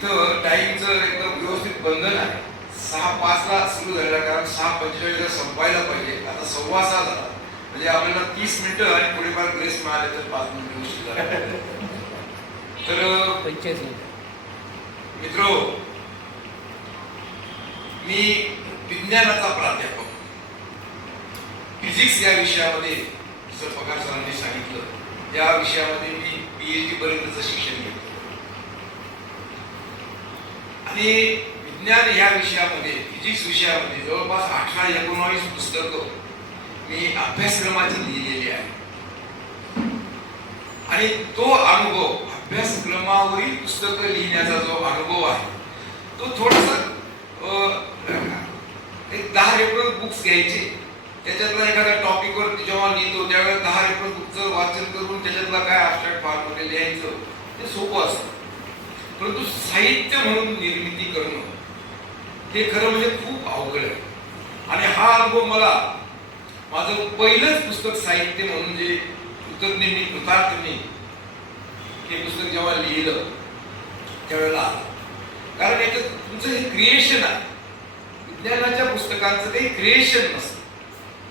इथं टाईमचं एकदम व्यवस्थित बंधन आहे. 6:05 ला सुरू झालेला, कारण 6:45 ला संपायला पाहिजे. आता 6:15 झाला, म्हणजे आपल्याला 30 मिनिटं आणि थोडीफार ग्रेस मिळाले तर 5 मिनिटं उशीर झाला. तर मित्रो, मी विज्ञानाचा प्राध्यापक, फिजिक्स या विषयामध्ये सर पगार सरांनी सांगितलं, या विषयामध्ये मी PhD पर्यंतचं शिक्षण घेतलं आणि विज्ञान या विषयामध्ये, फिजिक्स विषयामध्ये जवळपास 18-19 पुस्तकं मी अभ्यासक्रमाची लिहिलेली आहे. आणि तो अनुभव, अभ्यासक्रमावरील पुस्तकं लिहिण्याचा जो अनुभव आहे, तो थोडासा एक 10 रेफरन्स बुक्स घ्यायचे, त्याच्यातला एखाद्या टॉपिकवर जेव्हा लिहितो त्यावेळेस 10 रेफरन्स बुकचं वाचन करून त्याच्यातला काय ॲब्स्ट्रॅक्ट फॉर्ममध्ये लिहायचं, ते सोपं असतं. परंतु साहित्य म्हणून निर्मिती करणं हे खरं म्हणजे खूप अवघड आहे. आणि हा अनुभव मला माझं पहिलंच पुस्तक साहित्य म्हणून जे कृतज्ञ कृतार्थनी हे पुस्तक जेव्हा लिहिलं त्यावेळेला आलं. कारण याच्यात तुमचं हे क्रिएशन आहे. विज्ञानाच्या पुस्तकांचं काही क्रिएशन नसतं,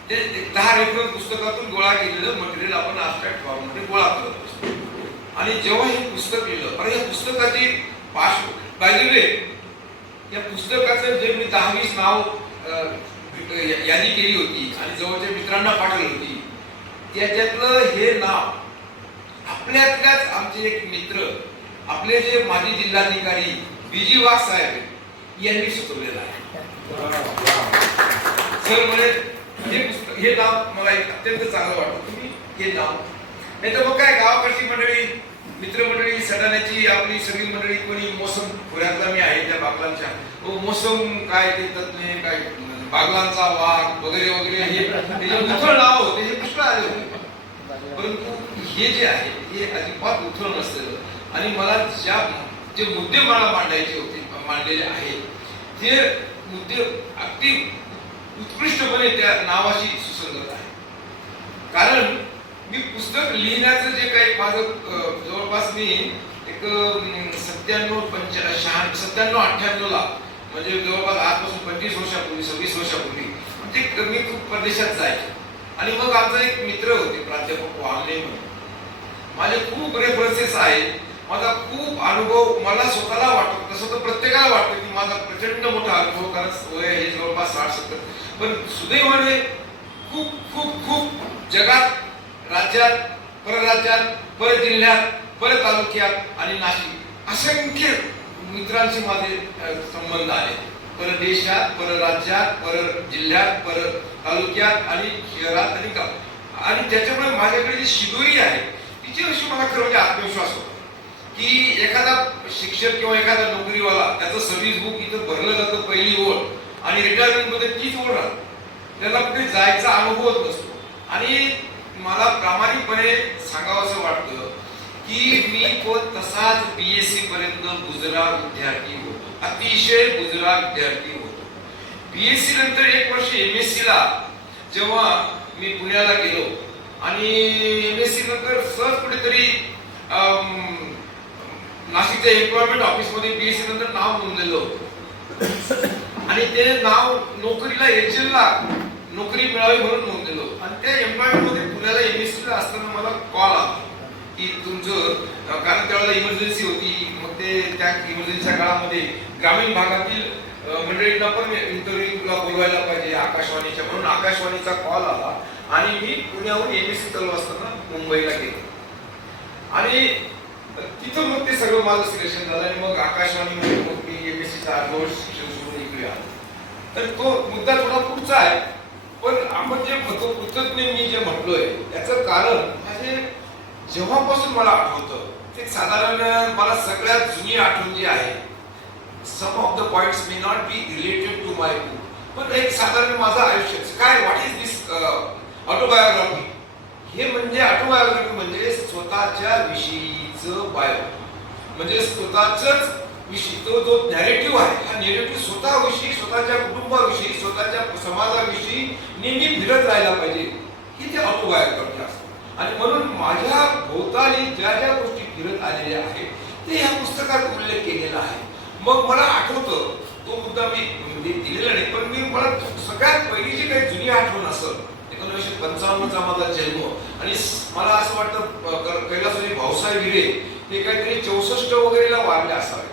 ते 10 रेफरन्स पुस्तकातून गोळा केलेलं मटेरियल आपण ॲब्स्ट्रॅक्ट फॉर्ममध्ये गोळा करत असतो. आणि जेव्हा हे पुस्तक लिहिलं, कारण या पुस्तकाची बाय द वे, या पुस्तकाचं जे मी 10-20 नाव यादी केली होती आणि जवळच्या मित्रांना पाठवली होती, त्याच्यातलं हे नाव आपल्यातल्याच आमचे एक मित्र, आपले जे माजी जिल्हाधिकारी BG वाघ साहेब यांनी सुचवलेलं आहे. सर म्हणे हे नाव मला अत्यंत चांगलं वाटतं, तुम्ही हे नाव. नाही तर मग काय, गावाकडची मंडळी, मित्रमंडळी, सडाण्याची आपली सगळी मंडळी, कोणी मोसम खोऱ्यातला मी आहे त्या बागलांच्या, मोसम काय ते तज्ञ, काय बागलांचा वाघ वगैरे वगैरे, हे उथळ नाव होते, हे पुष्कळ आले होते. परंतु हे जे आहे हे अजिबात उथळ नसलेलं, आणि मला जे मुद्दे मला मांडायचे होते, मांडलेले आहेत, ते मुद्दे अगदी उत्कृष्टपणे त्या नावाशी सुसंगत आहे. कारण मी पुस्तक लिहिण्याचं जे काही माझं जवळपास मी एक 97-98 ला, म्हणजे जवळपास आजपासून 25 वर्षापूर्वी, 26 वर्षापूर्वी, म्हणजे मी खूप परदेशात जायचो. आणि मग आमचा एक मित्र होते प्राध्यापक वांगणे म्हणून, माझे खूप रेफरन्सेस आहेत, माझा खूप अनुभव मला स्वतःला वाटतो, तसं तर प्रत्येकाला वाटतं की माझा प्रचंड मोठा अनुभव, कारण वय हे जवळपास 60-70, पण सुदैवाने खूप खूप खूप जगात, राज्यात, परराज्यात, पर जिल्ह्यात, पर तालुक्यात आणि नाशिक असंख्य मित्रांशी माझे संबंध आले. परदेशात, परराज्यात, पर जिल्ह्यात, पर तालुक्यात आणि शहरात आणि गाव. आणि त्याच्यामुळे माझ्याकडे जी शिदोरी आहे तिच्याविषयी मला खरं म्हणजे आत्मविश्वास होता की एखादा शिक्षक किंवा एखादा नोकरीवाला, त्याचं सर्व्हिस बुक इथं भरलं जातं पहिली ओळ, आणि रिटायरमेंट मध्ये तीच ओळ राहते, त्याला कुठे जायचा अनुभवच नसतो. आणि मला प्रामाणिकपणे सांगावंसं वाटतं की मी पण तसाच BSc पर्यंत बुजरा विद्यार्थी होतो, अतिशय बुजरा विद्यार्थी होतो. BSc नंतर 1 वर्ष MSc ला जेव्हा मी पुण्याला गेलो, आणि MSc नंतर सहज कुठेतरी नाशिकच्या एम्प्लॉयमेंट ऑफिसमध्ये BSc नंतर नाव नोंदलेलं होतं, आणि ते नाव नोकरीला एजंटला नोकरी मिळावी म्हणून नोंदलेलो. आणि त्या एम्प्लॉयमेंट मध्ये पुण्याला MSc ला असताना मला कॉल आला की तुमचं, कारण त्यावेळेला इमर्जन्सी होती, मग ते त्या इमर्जन्सीच्या काळामध्ये ग्रामीण भागातील मंडळींना पण इंटरव्ह्यूला बोलवायला पाहिजे आकाशवाणीच्या, म्हणून आकाशवाणीचा कॉल आला. आणि मी पुण्याहून MSc चालू असताना मुंबईला गेलो, आणि तिथं मग ते सगळं माझं सिलेक्शन झालं. आणि मग आकाशवाणीमध्ये मग मी MScचा 8 वर्ष शिक्षण सोडून इकडे आलो. तर तो मुद्दा थोडा पुढचा आहे, पण आपण जे म्हणतो कृतज्ञ मी जे म्हटलोय त्याचं कारण म्हणजे जेव्हापासून मला आठवतं, ते साधारण मला सगळ्यात जुनी आठवण जी आहे, some of the points may not be related to my book, पण एक साधारण माझं आयुष्य काय, व्हॉट इज दिस ऑटोबायोग्राफी. हे म्हणजे ऑटोबायोग्राफी म्हणजे स्वतःच्या विषयीचं बायो, म्हणजे स्वतःच विषयी तो जो नॅरेटिव्ह आहे, हा नॅरेटिव्ह स्वतःविषयी, स्वतःच्या कुटुंबाविषयी, स्वतःच्या समाजाविषयी नेहमी फिरत राहायला पाहिजे, ही ते ऑटोबायोग्राफी असते. आणि म्हणून माझ्या भोवताली ज्या ज्या गोष्टी फिरत आलेल्या आहेत ते या पुस्तकात उल्लेख केलेला आहे. मग मला आठवतं तो मुद्दा मी दिलेला नाही, पण मी मला सगळ्यात पहिली जी काही जुनी आठवण असेल 1955चा माझा जन्म, आणि मला असं वाटतं कैलासवासी भाऊसाहेब हिरे हे काहीतरी 64 वगैरेला वारले असावे,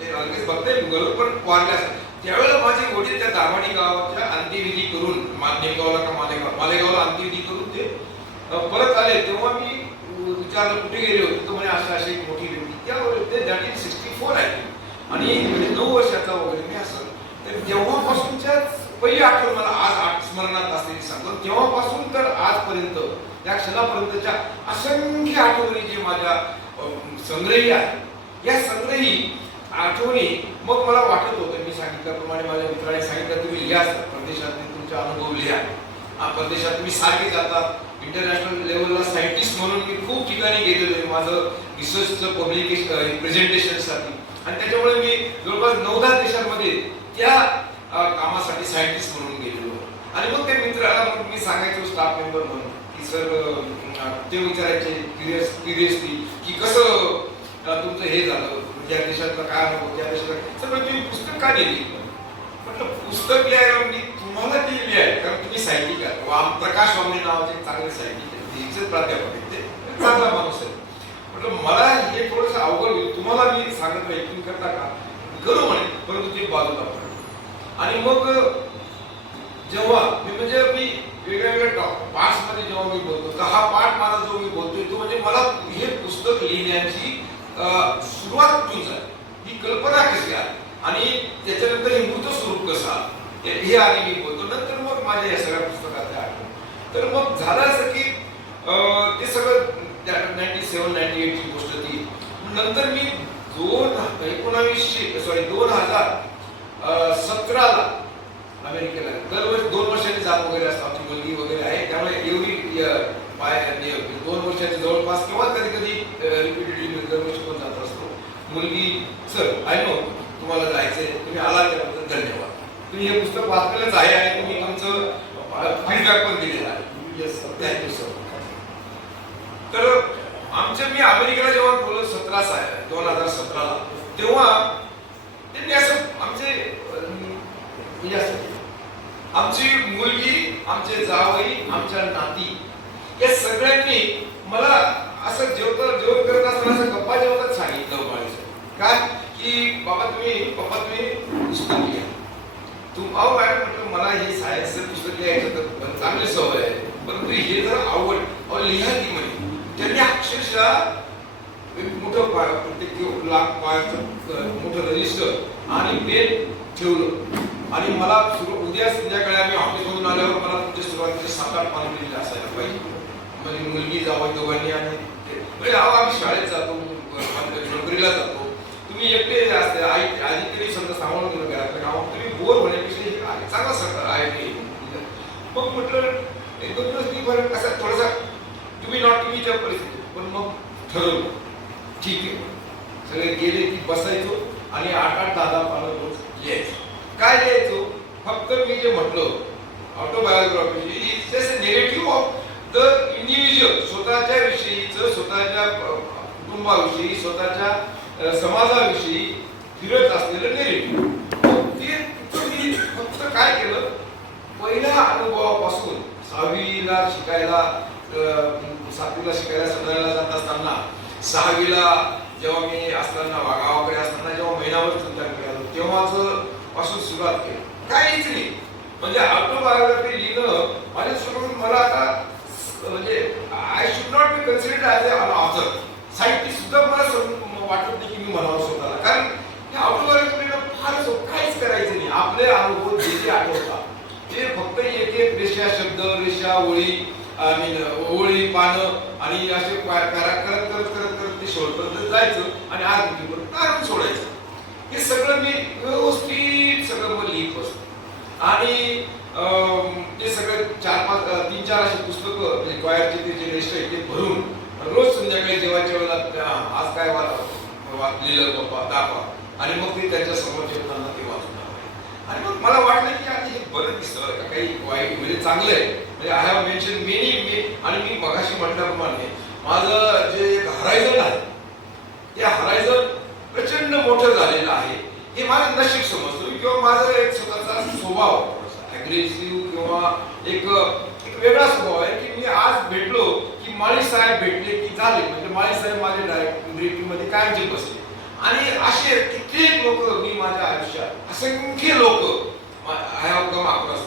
ते लगेच बघते गुगलवर, पण वारले असावे. त्यावेळेला माझे वडील त्या दाभाडी गावाच्या अंत्यविधी करून नेमगावला का मालेगावला अंत्यविधी करून ते परत आले. तेव्हा मी विचारलं कुठे गेले होते, तर म्हणजे अशी अशी मोठी व्यक्ती त्यावेळेस ते 1964 आहे आणि म्हणजे 9 वर्षाचा वगैरे मी असं. तर तेव्हापासूनच्या पहिली आठवण मला आज स्मरणात असलेली सांगतो, तेव्हापासून तर आजपर्यंत त्या क्षणापर्यंतच्या असंख्य आठवणी जे माझ्या संग्रही आहेत, या संग्रही आठवणी मग मला वाटत होतं, मी सांगितल्याप्रमाणे माझ्या मित्राने सांगितलं तुम्ही लिहा परदेशात तुमचे अनुभव लिहा. परदेशात तुम्ही सारखे जातात, इंटरनॅशनल लेवलला सायंटिस्ट म्हणून मी खूप ठिकाणी गेलेलो आहे माझं रिसर्चचं पब्लिकेशन प्रेझेंटेशनसाठी, आणि त्याच्यामुळे मी जवळपास 9-10 देशांमध्ये त्या कामासाठी सायंटिस्ट म्हणून गेलेलो. आणि मग त्या मित्राला मग मी सांगायचो स्टाफ मेंबर म्हणून की सर, ते विचारायचे क्युरियसली की कसं तुमचं हे झालं, त्या देशातलं काय अनुभव, त्या देशातलं सर तुम्ही पुस्तक का लिहिली. म्हटलं पुस्तक लिहायला मी तुम्हाला ते लिहाय, कारण तुम्ही साहित्यिक आहात. प्रकाश वामने नावाचे चांगले साहित्यिक आहेत, प्राध्यापक आहेत, ते चांगला माणूस आहे. म्हटलं मला हे थोडंसं अवघड होईल, तुम्हाला मी सांगत ऐकून करता का, करू म्हणे, परंतु ते बाजूला पडलं. आणि मग जेव्हा म्हणजे मी वेगवेगळ्या पार्ट्स मध्ये जेव्हा मी बोलतो, तर हा पार्ट माझा जो मी बोलतोय तो म्हणजे मला हे पुस्तक लिहिण्याची सुरुवात कुठून झाली, ही कल्पना कशी आली आणि त्याच्यानंतर हे मूर्त स्वरूप कसं आलं हे आधी मी बोलतो. नंतर मग माझ्या या सगळ्या पुस्तकाचे आठवण. तर मग झालं असं की ते सगळं 97-98 ची गोष्ट ती. नंतर मी 2017ला अमेरिकेला दरवर्षी 2 वर्षांनी जात वगैरे असतो. आमची मुलगी वगैरे आहे, त्यामुळे एवढी 2 वर्षाची जवळपास किंवा कधी कधी रिपीटेडली दरवर्षी पण जात असतो. मुलगी सर आय नो तुम्हाला जायचंय, तुम्ही आला त्याबद्दल धन्यवाद, तुम्ही हे पुस्तक वाचलेलंच आहे आणि तुम्ही तुमचं फीडबॅक पण दिलेला आहे. Yes sir, thank you sir. तर मी अमेरिकेला जेव्हा बोललो 2017ला, तेव्हा त्यांनी असं आमची मुलगी, आमचे जावई, आमच्या नाती या सगळ्यांनी मला असं जेवण करत असताना असं गप्पा जेवतात सांगितलं बाळाचं काय की तुम्ही पुस्तक लिहा. अहो मॅडम म्हटलं मला हे सायन्सचं पुस्तक लिहायचं तर चांगली सवय आहे, परंतु हे जर आवड लिहा की म्हणे. त्यांनी अक्षरशः मोठं प्रत्येक लाख मोठं रजिस्टर आणि पेन ठेवलं आणि मला उद्या संध्याकाळी आम्ही ऑफिसमधून आल्यावर मला तुमच्या सुरुवातीचे 7-8 पानं लिहिलेले असायला पाहिजे. म्हणजे मुलगी जावं दोघांनी आणि म्हणजे आम्ही शाळेत जातो, नोकरीला जातो, तुम्ही एकटे असते, आधी तरी समजा सामावून दिलं घरातलं काम, तुम्ही बोर होण्यापेक्षा चांगला सरकार आहे. मग म्हटलं 1-2 दिवस मी बरं कसं थोडासा तुम्ही नॉट टीव्हीच्या परिस्थिती, पण मग ठरवलं ठीक आहे. सगळे गेले की बसायचो आणि 8-10 पानं रोज लिहायचो. काय लिहायचो, फक्त मी जे म्हटलं autobiography is just a narrative of the individual, स्वतःच्या विषयीचं, स्वतःच्या कुटुंबाविषयी, स्वतःच्या समाजाविषयी फिरत असलेलं नेरेटिव्ह. ते मी फक्त काय केलं, पहिल्या अनुभवापासून 6वीला शिकायला, 7वीला शिकायला सदराला जात असताना, 6वीला जेव्हा मी असताना गावाकडे असताना जेव्हा महिनाभर संचार आलो तेव्हाच पासून सुरुवात केली. काहीच नाही म्हणजे ऑटोबायोग्राफी लिहिणं माझ्यासोबत मला आता म्हणजे I should not be considered as an author. साहित्यिक सुद्धा मला वाटत नाही की मी म्हणावं स्वतःला, कारण या ऑटोबायोग्राफीला फार काहीच करायचं नाही. आपले अनुभव जे आठवतात ते फक्त एक रेषा शब्द, रेषा, ओळी, पानं आणि असे करत ते शेवटपर्यंत जायचं आणि आज काढून सोडायचं. हे सगळं मी व्यवस्थित सगळं मग लिहित बसतो आणि ते सगळं 3-4 असे पुस्तकं क्वायरचे ते जे लिस्ट आहे ते भरून रोज संध्याकाळी जेवायच्या वेळेला आज काय लिहिलं पप्पा दाखवा आणि मग ते त्यांच्या समोर जेवताना ते वाचून. आणि मग मला वाटलं की आता हे बरं दिसतं काही वाईट म्हणजे चांगलं आहे. म्हणजे आय हॅव मेन्शन मेनी आणि मी मगाशी म्हटल्याप्रमाणे माझं जे हरायझन आहे ते हरायझन प्रचंड मोठं झालेलं आहे. हे माझं नशीब समजतो किंवा माझा एक स्वतःचा स्वभाव अग्रेसिव्ह किंवा एक वेगळा स्वभाव आहे की मी आज भेटलो की माळी साहेब भेटले की झाले, म्हणजे माळी साहेब माझे डायरेक्ट मध्ये कायमचे बसले. आणि असे कित्येक लोक मी माझ्या आयुष्यात असंख्य लोक आय हॅव कम अक्रॉस.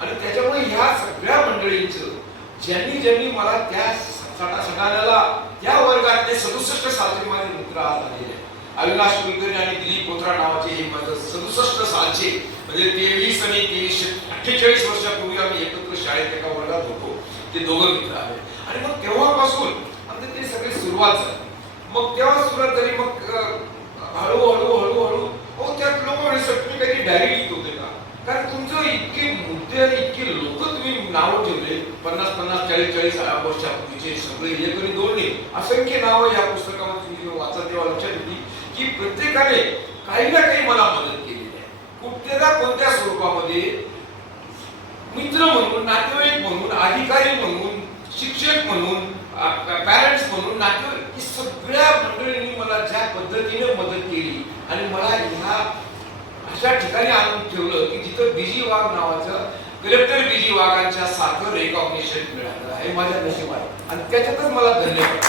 आणि त्याच्यामुळे ह्या सगळ्या मंडळींचं ज्यांनी मला त्या सटाण्याला त्या वर्गातले 67 सालचे माझे मित्र आज आलेले आहेत. अविनाश कुलकर्णी आणि दिलीप कोथरा नावाचे हे माझं 67 सालचे, म्हणजे 23 आणि 48 वर्षापूर्वी आम्ही एकत्र शाळेत एका वर्गात होतो. ते दोघं मित्र आले आणि मग तेव्हापासून आमचं ते सगळी सुरुवात झाली. मग तेव्हा सुरुवात झाली. मग हळूहळू त्या लोक म्हणजे तुम्ही काही डायरी लिहित होते का? कारण तुमचं इतके मुद्दे आणि इतके लोक तुम्ही नावं ठेवले 50-40 वर्षापूर्वीचे सगळे एक आणि दोन नाही असंख्य नावं या पुस्तकामध्ये तुम्ही वाचत तेव्हा लक्षात येते की प्रत्येकाने काही ना काही मला मदत केलेली आहे. कुठल्या ना कोणत्या स्वरूपामध्ये मित्र म्हणून, नातेवाईक म्हणून, अधिकारी म्हणून, शिक्षक म्हणून, पॅरेंट्स म्हणून, नातेवाईक सगळ्या मंडळींनी मला ज्या पद्धतीने मदत केली आणि मला ह्या अशा ठिकाणी आणून ठेवलं की जिथं बीजी वाघ नावाचं कलेक्टर बीजी वाघांच्या सारखं रेकॉग्निशन मिळालं आहे. माझ्या नशिबात आणि त्याच्यातच मला धन्यवाद.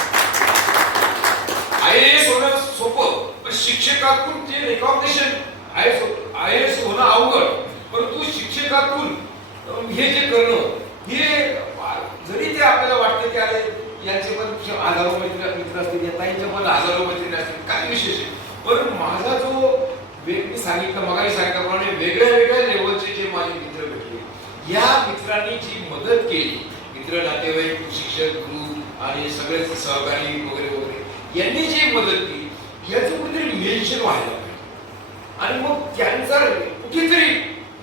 IAS होणं सोपं, पण शिक्षकातून ते रेकॉग्निशन IAS होणं अवघड, परंतु शिक्षकातून हे जे करणं हे जरी ते आपल्याला वाटतं की अरे यांचे पण हजारो मित्र असतील, या ताईंचे पण हजारो मैत्रिणी असतील, काय विशेष आहे. पण माझा जो मी सांगितलं मगाशी सांगितल्याप्रमाणे वेगळ्या लेवलचे जे माझे मित्र भेटले, या मित्रांनी जी मदत केली, मित्र, नातेवाईक, शिक्षक, गुरु आणि सगळे सहकारी वगैरे वगैरे यांनी जी मदत केली याचं कुठेतरी मेन्शन व्हायला पाहिजे. आणि मग त्यांचा कुठेतरी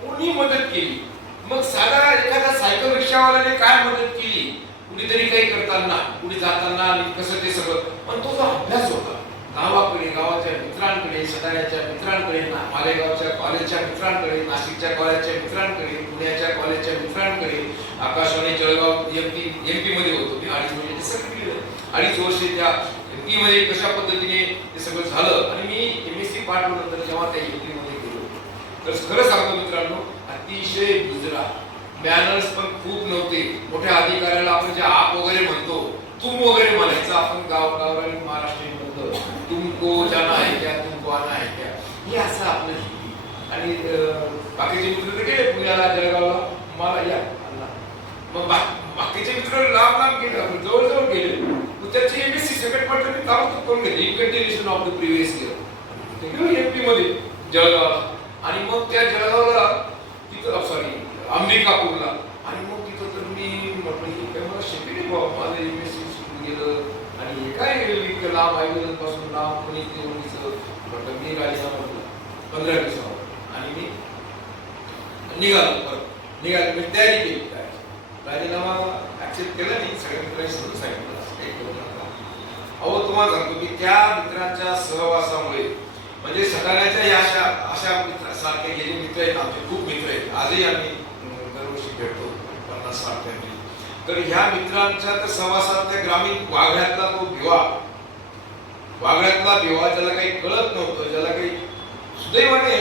कोणी मदत केली, मग साधा एखादा सायकल रिक्षावाल्याने काय मदत केली, कुणीतरी काही करताना, कुणी जाताना, कसं ते सगळं. पण तो जो अभ्यास होता गावाकडे, गावाच्या मित्रांकडे, सटाण्याच्या मित्रांकडे, मालेगावच्या कॉलेजच्या मित्रांकडे, नाशिकच्या कॉलेजच्या मित्रांकडे, पुण्याच्या कॉलेजच्या मित्रांकडे, आकाशवाणी जळगाव एमपी मध्ये होतो मी 2.5 वर्ष त्या एमपी मध्ये कशा पद्धतीने ते सगळं झालं. आणि मी MSc पाठ नंतर जेव्हा त्या एमपी मध्ये गेलो तर खरं सांगतो मित्रांनो, अतिशय गुजरात मॅनर्स पण खूप नव्हते. मोठ्या अधिकाऱ्याला आपण जे आप वगैरे म्हणतो, तुम वगैरे म्हणायचं आपण गावगावरानी महाराष्ट्रीयन म्हणतो, तुमको जाना है क्या, तुमको आना है क्या, हे असं आपलं हिंदी. आणि बाकीचे मित्र गेले पुण्याला, जळगावला, मला या मग बाकीचे मित्र लांब गेले, जवळजवळ गेले. त्याची MSc सेकंड पार्ट मी ताबडतोब करून घेतली, in continuation of the previous year. ते गेलो एमपी मध्ये जळगावला. आणि मग त्या जळगावला तिथं अंबिकापूरला. आणि मग तिथं तर मी म्हटलं की काय मला शिकले बाबा, माझं MSc सुरू गेलं आणि हे काय लांब पासून लांब कोणी म्हटलं मी राजीनामा दिला 15 दिवसावर. आणि मी निघालो मी तयारी केली. काय राजीनामा ऍक्सेप्ट केला नाही, सगळ्या मित्रांनी समजून सांगितलं असं काही करू नका. अहो तुम्हाला सांगतो की त्या मित्रांच्या सहवासामुळे म्हणजे सटाण्याच्या या अशा मित्रासारखे हे जे मित्र आहेत, आमचे खूप मित्र आहेत, आजही आम्ही दरवर्षी भेटतो 50-60 फॅमिली. तर ह्या मित्रांच्या तर सहवासात त्या ग्रामीण वाघ्यातला तो भिवा ज्याला काही कळत नव्हतं, ज्याला काही सुदैवाने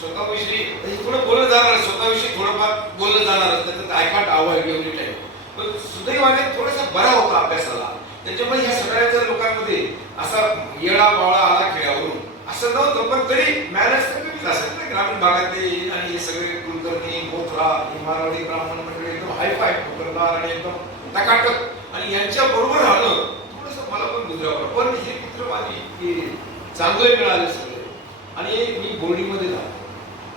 स्वतःविषयी थोडं बोललं जाणार, स्वतःविषयी थोडंफार बोललं जाणार असतं, I can't avoid every time. पण सुदैवाने थोडासा बरा होता अभ्यासाला. त्याच्यामुळे ह्या सगळ्याच्या लोकांमध्ये असा येडा बावळा आला खेळावरून असं नव्हतं. पण तरी मॅनेज कमीच असेल ना ग्रामीण भागातले. आणि हे सगळे कुलकर्णी, बोथरा, मारवाडी ब्राह्मण मंडळी एकदम हायफाय फुकरदार आणि एकदम टकाटक, आणि यांच्या बरोबर राहणं थोडंसं मला पण गुजरावं. पण हे मित्र माझे चांगले मिळाले सगळे. आणि मी बोर्डिंगमध्ये राहतो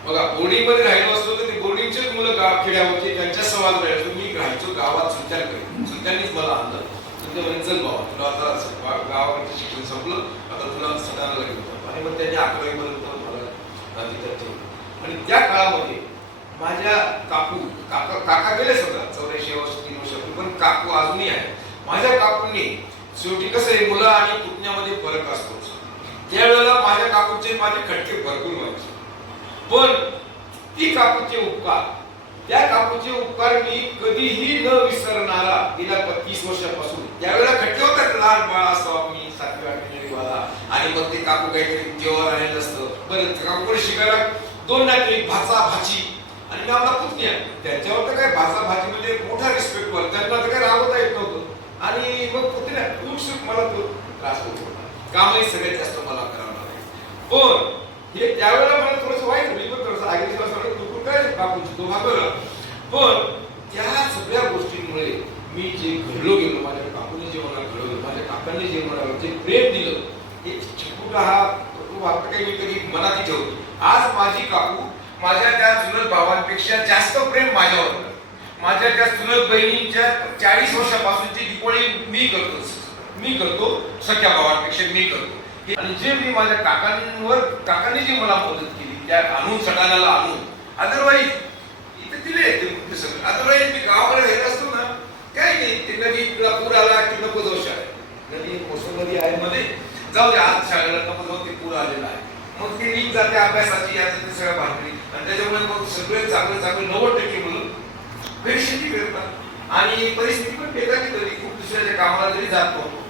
बघा, बोर्डिंगमध्ये राहिलो असतो तर ते बोर्डिंगचेच मुलं खेड्यावरचे त्यांच्या संवाद राहायचो. मी राहायचो गावात सुलत्यांकडे, सुलत्यांनीच मला आणलं. चल बाबा तुला आता गावाकडचं शिक्षण संपलं, आता तुला सटाण्याला घेऊन जातो. आणि मग त्यांनी 11वी पर्यंत मला तिथं ठेवलं. आणि त्या काळामध्ये माझ्या काका गेले सगळं 84 वर्ष 3 वर्षापूर्वी, पण काकू अजूनही आहे. माझ्या काकूंनी शेवटी कसं आहे, मुलं आणि पुतण्यामध्ये फरक असतो. त्यावेळेला माझ्या काकूचे माझे खटके भरपूर व्हायचे. पण ती काकूचे उपकार, त्या काकूचे उपकार मी कधीही न विसरणारा गेल्या 35 वर्षापासून. त्यावेळेला खटके होतात, लहान बाळ असतो, मी 7वी 8वी जीवाला. आणि मग ते काकू काहीतरी जेवण आलेलं असतं. बरं काकूकडे शिकायला 2 नाते, भाचा भाची आणि आम्हाला पुतण्या. त्याच्यावर तर काय भाचा भाची म्हणजे मोठा रिस्पेक्ट वर, त्यांना तर काय रागवता येत नव्हतं. आणि मग पुतण्या उठसूट मला तो त्रास होत होता. कामही सगळ्यात जास्त मला करावं लागायचं. पण हे त्यावेळेला मला थोडंसं वाईट, मी पण थोडंसं अग्रेसिव्ह असं चुकून काय काकूची तो भागवला. पण त्या सगळ्या गोष्टींमुळे मी जे घडलो गेलो, माझ्या काकूने जे मला घडवलं, माझ्या काकांनी जे मला जे प्रेम दिलं, हे चिकूला हा वाटतं काही मी कधी मनात ठेवतो. आज माझी काकू माझ्या त्या चुलत भावांपेक्षा जास्त प्रेम माझ्यावर करते. माझ्या त्या चुलत बहिणींच्या 40 वर्षापासूनची दिवाळी मी करतो सख्या भावांपेक्षा मी करतो. आणि जे मी माझ्या काकांनी जी मला मदत केली, त्या आणून सटाण्याला आणून, अदरवाईज इथे दिले ते सगळं. अदरवाईज मी गावाकडे राहिला असतो ना, काय नाही, ते नदीला पूर आला की नको जाऊ शाळेत, नदी मोसम नदी आहे मध्ये, जाऊ दे आज शाळेला नको जाऊ, ते पूर आलेला आहे. मग ते नीट जाते अभ्यासाची, याचं ते सगळं भाकरी. आणि त्याच्यामुळे मग सगळे चांगले 90% मुलं शेती करतात आणि परिस्थिती पण बेताची तरी खूप दुसऱ्याच्या कामाला जरी जात नव्हतो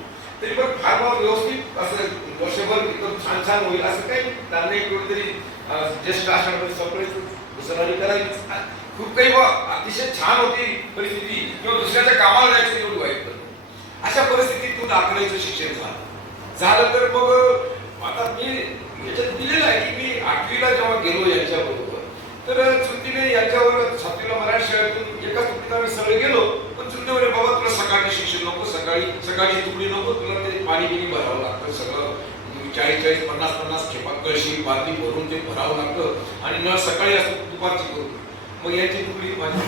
तरी पण फार व्यवस्थित असं वर्षभर एकदम छान होईल असं काही त्यांनी कुठेतरी ज्येष्ठ आषाढ सगळे घुसणारी करायची. खूप काही अतिशय छान होती परिस्थिती किंवा दुसऱ्याच्या कामाला जायचं एवढी वाईट. अशा परिस्थितीतून आकड्याचं शिक्षण झालं तर मग आता मी याच्यात दिलेलं आहे की मी 8वीला जेव्हा गेलो यांच्याबरोबर, तर चुलतीने यांच्यावर 7वीला मराठी शाळेतून एका तुकडीत आम्ही सगळे गेलो. पण चुलते म्हणे बाबा तुला सकाळचे शिक्षण नको, सकाळची तुकडी नको, तुला ते पाणी भरावं लागतं, सगळं 40-50 खेपा कळशी बादली भरून ते भरावं लागतं आणि नळ सकाळी असतं दुपारची करून. मग याची तुकडी माझी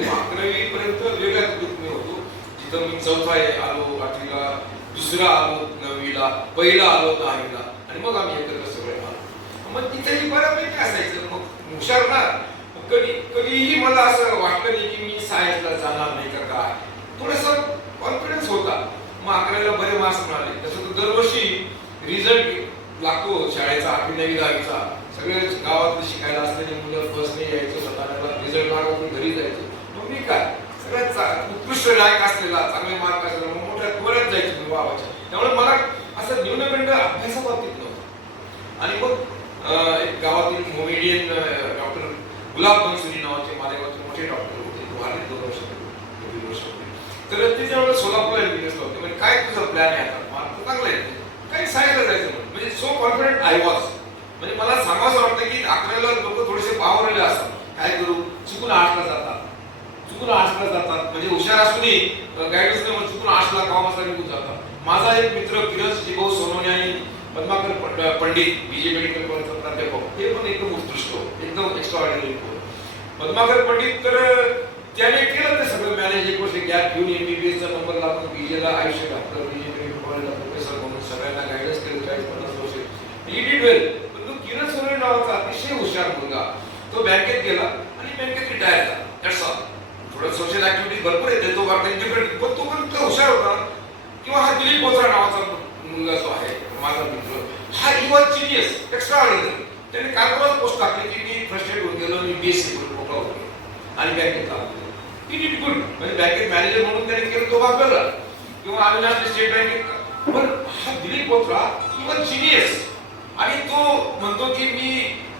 11वी पर्यंत वेगळ्या तुकडीत मी होतो, जिथं मी 4था आलो, 8वीला, 2रा आलो, 9वीला, पहिला आलो 10वीला आणि मग आम्ही एकत्र सगळे आलो. मग तिथेही बऱ्यापैकी असायचं. मग हुशार ना, कधीही मला असं वाटलं नाही की मी सायन्सला जाणार नाही का काय, थोडासा कॉन्फिडन्स होता. मग 11वीला बरे मार्क्स मिळाले. तसं तर दरवर्षी रिझल्ट लागतो शाळेचा, 8वी 9वी 10वीचा. सगळे गावात शिकायला असलेली मुलं फर्स्टने यायचं, स्वतःला रिझल्ट लागून घरी जायचं. मग मी काय सगळ्यात उत्कृष्ट रँक असलेला, चांगले मार्क असलेला, मग मोठ्या त्वरेत जायचं गावाच्या. त्यामुळे मला असं न्यूनगंड अभ्यासाबाबतीत नव्हतं. आणि मग एक गावातील मोमेडियन डॉक्टर गुलाब बनसुरी नावाचे मालेगावचे मोठे डॉक्टर होते, ते वारले 2 वर्षापूर्वी. तर ते जेव्हा सोलापूरला इंजिनियर्स होते, म्हणजे काय तुझा प्लॅन आहे आता, मार्क चांगला आहे, काही सायन्सला जायचं म्हणजे सो कॉन्फिडंट आय वॉज. म्हणजे मला सांगावं वाटतं की 11वीला लोक थोडेसे बावरलेले असतात, काय करू, चुकून 8ला जातात म्हणजे हुशार असूनही गायडन्स नाही, चुकून 8ला कॉमर्सला निघून जातात. माझा एक मित्र किरण शिभाऊ सोनवणे आणि पद्माकर पंडित बीजे मेडिकल कॉलेजचा प्राध्यापक, ते पण एकदम उत्कृष्ट, एकदम एक्स्ट्राऑर्डिनरी. पद्माकर पंडित तर त्याने केलं ते सगळं मॅनेज, एक वर्ष गॅप घेऊन MBBSचा नंबर लागून बीजेला आयुष्य घातलं, बीजे मेडिकल कॉलेजला प्रोफेसर म्हणून सगळ्यांना गायडन्स केलं 40-50 वर्ष. ही डिड वेल. पण तो किरण सोनवणे नावाचा अतिशय हुशार मुलगा, तो बँकेत गेला आणि बँकेत रिटायर झाला. That's all. थोडं सोशल ऍक्टिव्हिटीज भरपूर येते, तो डिफरंट, पण तो पण इतका हुशार होता. किंवा हा दिलीप बोचरा नावाचा मुलगा जो आहे माझा मित्र, हा वॉज जीनियस, एक्स्ट्राऑर्डिनरी. त्याने कालपर्यंत पोस्ट टाकली की मी फ्रस्ट्रेट होऊन गेलो आणि BSc करून मोठा होतो आणि बँकेत काम केलं. He did good. म्हणजे बँकेत मॅनेजर म्हणून त्याने केलं, तो भाग करला. किंवा आम्ही स्टेट बँकेत. पण हा दिलीप बोचरा ही वॉज जीनियस आणि तो म्हणतो की मी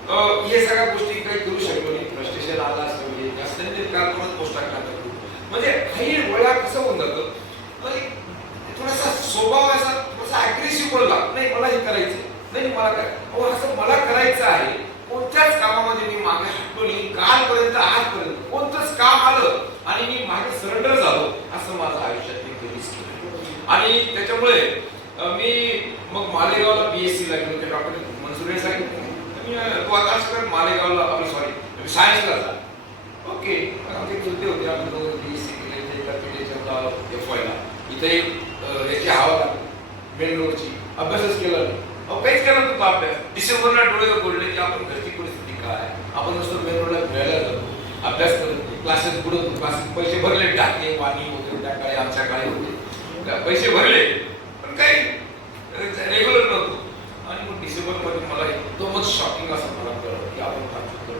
हे सगळ्या गोष्टी काही करू शकतो नाही, फ्रस्ट्रेशन आला असतं म्हणजे जास्त नाही, कालपर्यंत पोस्ट टाकला. म्हणजे काही वेळा कसं होऊन जातं, थोडासा स्वभाव असा थोडासा अग्रेसिव्ह बोलला, नाही मला हे करायचं नाही, मला काय असं मला करायचं आहे. कोणत्याच कामामध्ये मी मागे हटलो नाही. कालपर्यंत आजपर्यंत कोणतंच काम आलं आणि मी मागे सरेंडर झालो असं माझं आयुष्यात मी कधीच केलं. आणि त्याच्यामुळे मी मग मालेगावला BSc ला गेलो. त्या डॉक्टर मनसुरे सांगितलं तू आता कर मालेगावला, सॉरी सायन्सला जा. ओके. आमचे चुलते होते, आम्ही दोघं BSc केले, FYला इथे याची हवा लागली मेन रोडची. अभ्यासच केला नाही, काहीच केला नव्हता अभ्यास. डिसेंबरला डोळे बोलले की आपण घरची परिस्थिती काय, आपण नुसतं मेन रोडला फिरायला जातो, अभ्यास करत नाही, क्लासेस बुडत, क्लासेस पैसे भरले, टाके पाणी वगैरे त्या काळी आमच्या काळी होते, पैसे भरले पण काही रेग्युलर नव्हतो. आणि मग डिसेंबरमध्ये मला एकदमच शॉकिंग असं मला कळलं की आपण काम करतो.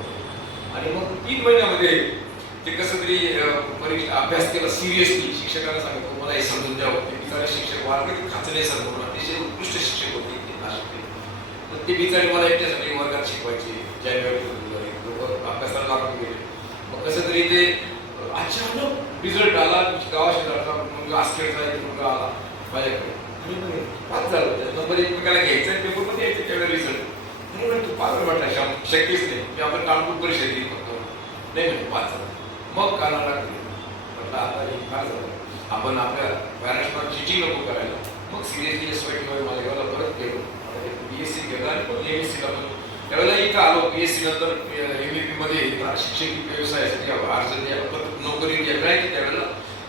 आणि मग 3 महिन्यामध्ये ते कसं तरी परीक्षा अभ्यास केला सिरियसली. शिक्षकांना सांगितलं मला हे समजून द्यावं. ते बिचारे शिक्षक वारकरी खाचले सर म्हणून अतिशय उत्कृष्ट शिक्षक होते ते नाशिकचे. तर ते बिचारे मला एकट्यासाठी वर्गात शिकवायचे. जानेवारी लोक अभ्यासाला लागून गेले. मग कसं तरी ते अचानक रिझल्ट आला. गावाशेजारचा मुलगा आसखेडचा एक मुलगा आला माझ्याकडे आणि पास झाला. नंबर एकमेकाला घ्यायचा पेपरमध्ये यायचं त्यावेळेला रिझल्ट. म्हणून तू पास म्हटला शक्यच नाही. मी आपण कानपूर परिषद दिली फक्त नाही म्हणजे पास झाला. मग कानाला म्हटलं आता हे फार झालं. आपण आपल्या पॅरेंट्सना चिटिंग नको करायला. मग सिरियसली एस.वाय.टी. मालेगावला परत गेलो. BSc केलं आणि मग MSc ला पण त्यावेळेला इथं आलो. BSc नंतर MEP मध्ये शिक्षकी व्यवसायासाठी अर्ज द्या नोकरी द्या करायची त्यावेळेला.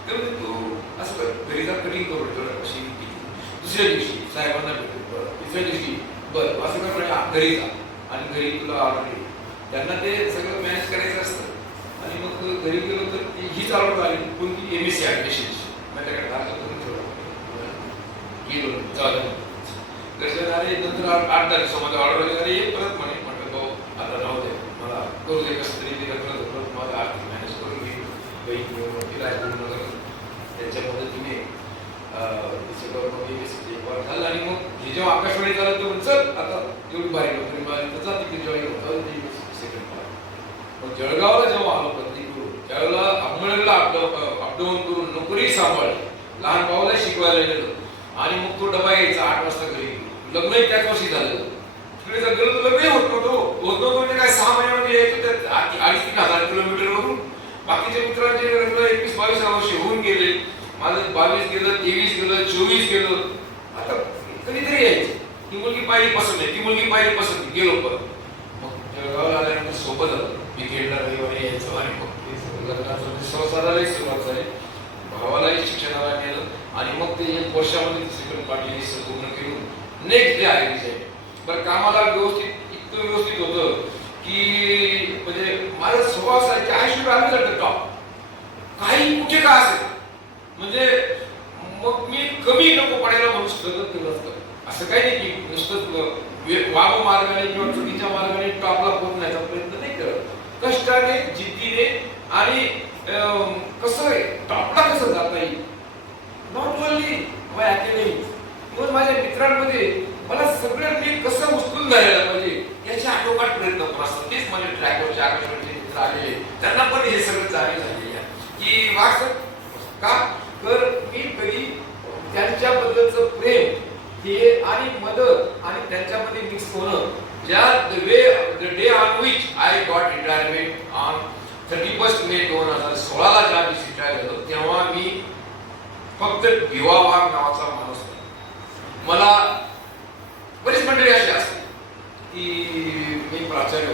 तर तू असं घरी जा कटिंग करू कशी दुसऱ्या दिवशी साहेबांना भेटू तिसऱ्या दिवशी बरं असं काय घरी जा आणि घरी तुला ऑर्डर त्यांना ते सगळं मॅनेज करायचं असतं. आणि मग घरी गेलो तर हीच ऑर्डर आली कोणती MSc ॲडमिशनची माझ्याकडे अर्ज करून ठेवला. गेलो चालेल घरच्या आले नंतर 8-10 दिवसामध्ये ऑर्डर वगैरे अरे ये परत म्हणे. म्हटलं भाऊ आता राहू दे मला करू दे कसं तरी ते करत माझं आर्थिक मॅनेज करून घे बहीण त्याच्या मदतीने झालं. आणि मग हे जेव्हा आकाशवाणी झालं तर चल आता एवढी बारीक नोकरी मिळाली तर तिथे जॉईन होतं सेकंड पार्ट. मग जळगावला जेव्हा आलो बदली करून त्यावेळेला अंमळला अपडाऊन करून नोकरी सांभाळली. लहान भावाला शिकवायला गेलो आणि मग तो डबा यायचा 8 वाजता घरी. लग्नही त्याच वर्षी झालं. तिकडे जर गेलो तर लग्नही होत नव्हतं म्हणजे काय 6 महिन्यामध्ये यायचं त्या 2,500-3,000 किलोमीटरवरून. बाकीच्या मित्रांचे लग्न 21-22 वर्षे होऊन गेले. माझं 22 गेलं 23 गेलं 24 गेलं. आता कधीतरी यायचं ती मुलगी पाहिली पसंत आहे ती मुलगी पाहिली पसंत गेलो परत. मग जळगावला आल्यानंतर सोबत आलं. मी खेळला रविवारी यायचो आणि मग लग्नाचं संसारालाही सुरुवात झाली. भावालाही शिक्षणाला नेलं आणि मग ते 1 वर्षामध्ये सेकंड पार्टी पूर्ण करून नेक्स्ट डे आले तिथे. बरं कामाला व्यवस्थित इतकं व्यवस्थित होतं की म्हणजे माझा स्वभाव असा की आयुष्य आम्ही जातं टॉप काही कुठे का असेल म्हणजे मग मी कमी नको पडायला म्हणून स्ट्रगल केलं असतं. असं काही नाही की नुसतं वाम मार्गाने किंवा चुकीच्या मार्गाने टॉपला पोहोचण्याचा प्रयत्न नाही करत. कष्टाने जिद्दीने आणि कसं टॉपला कसं जाता येईल नॉट ओनली माय अकॅडमी. मग माझ्या मित्रांमध्ये मला सगळं मी कसं उचलून जायला पाहिजे याचे आटोकाट प्रयत्न करत असतात. तेच माझे ट्रॅकवरचे आकाशवाणीचे मित्र आलेले त्यांना पण हे सगळं जाणीव झालेली आहे की वाच का तर मी कधी त्यांच्याबद्दलचं प्रेम हे आणि मदत आणि त्यांच्यामध्ये मिक्स होणं ज्या the day on which I got retirement on 31 मे 2016 ज्या दिवशी रिटायर झालो तेव्हा मी फक्त भिवा वाघ नावाचा माणूस नाही. मला बरीच मंडळी अशी असते की मी प्राचार्य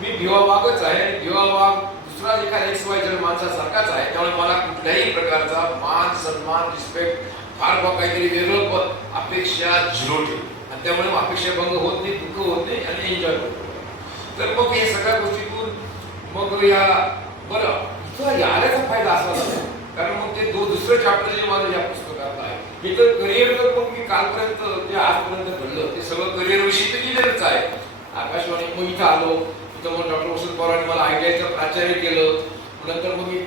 मी भिवा वाघच आहे आणि भिवा वाघ दुसरा एखाद्या XYZ माणसासारखाच आहे. त्यामुळे मला कुठल्याही प्रकारचा मान सन्मान रिस्पेक्ट फार काहीतरी वेगळं अपेक्षा झिरो ठेव आणि त्यामुळे अपेक्षा भंग होत नाही दुःख होत नाही आणि एन्जॉय करतो. तर मग हे सगळ्या गोष्टीतून मग या बरं इथं यायचा फायदा असा झाला कारण मग ते दुसरं चॅप्टर जे माझं या पुस्तकात आहे हे तर करिअर तर मग मी कालपर्यंत जे आजपर्यंत घडलं ते सगळं करिअर विषयी तर लिहिलेलंच आहे. आकाशवाणी मग इथं आलो इथं मग डॉक्टर वसंत पवारांनी मला ITIचं प्राचार्य केलं. नंतर मग मी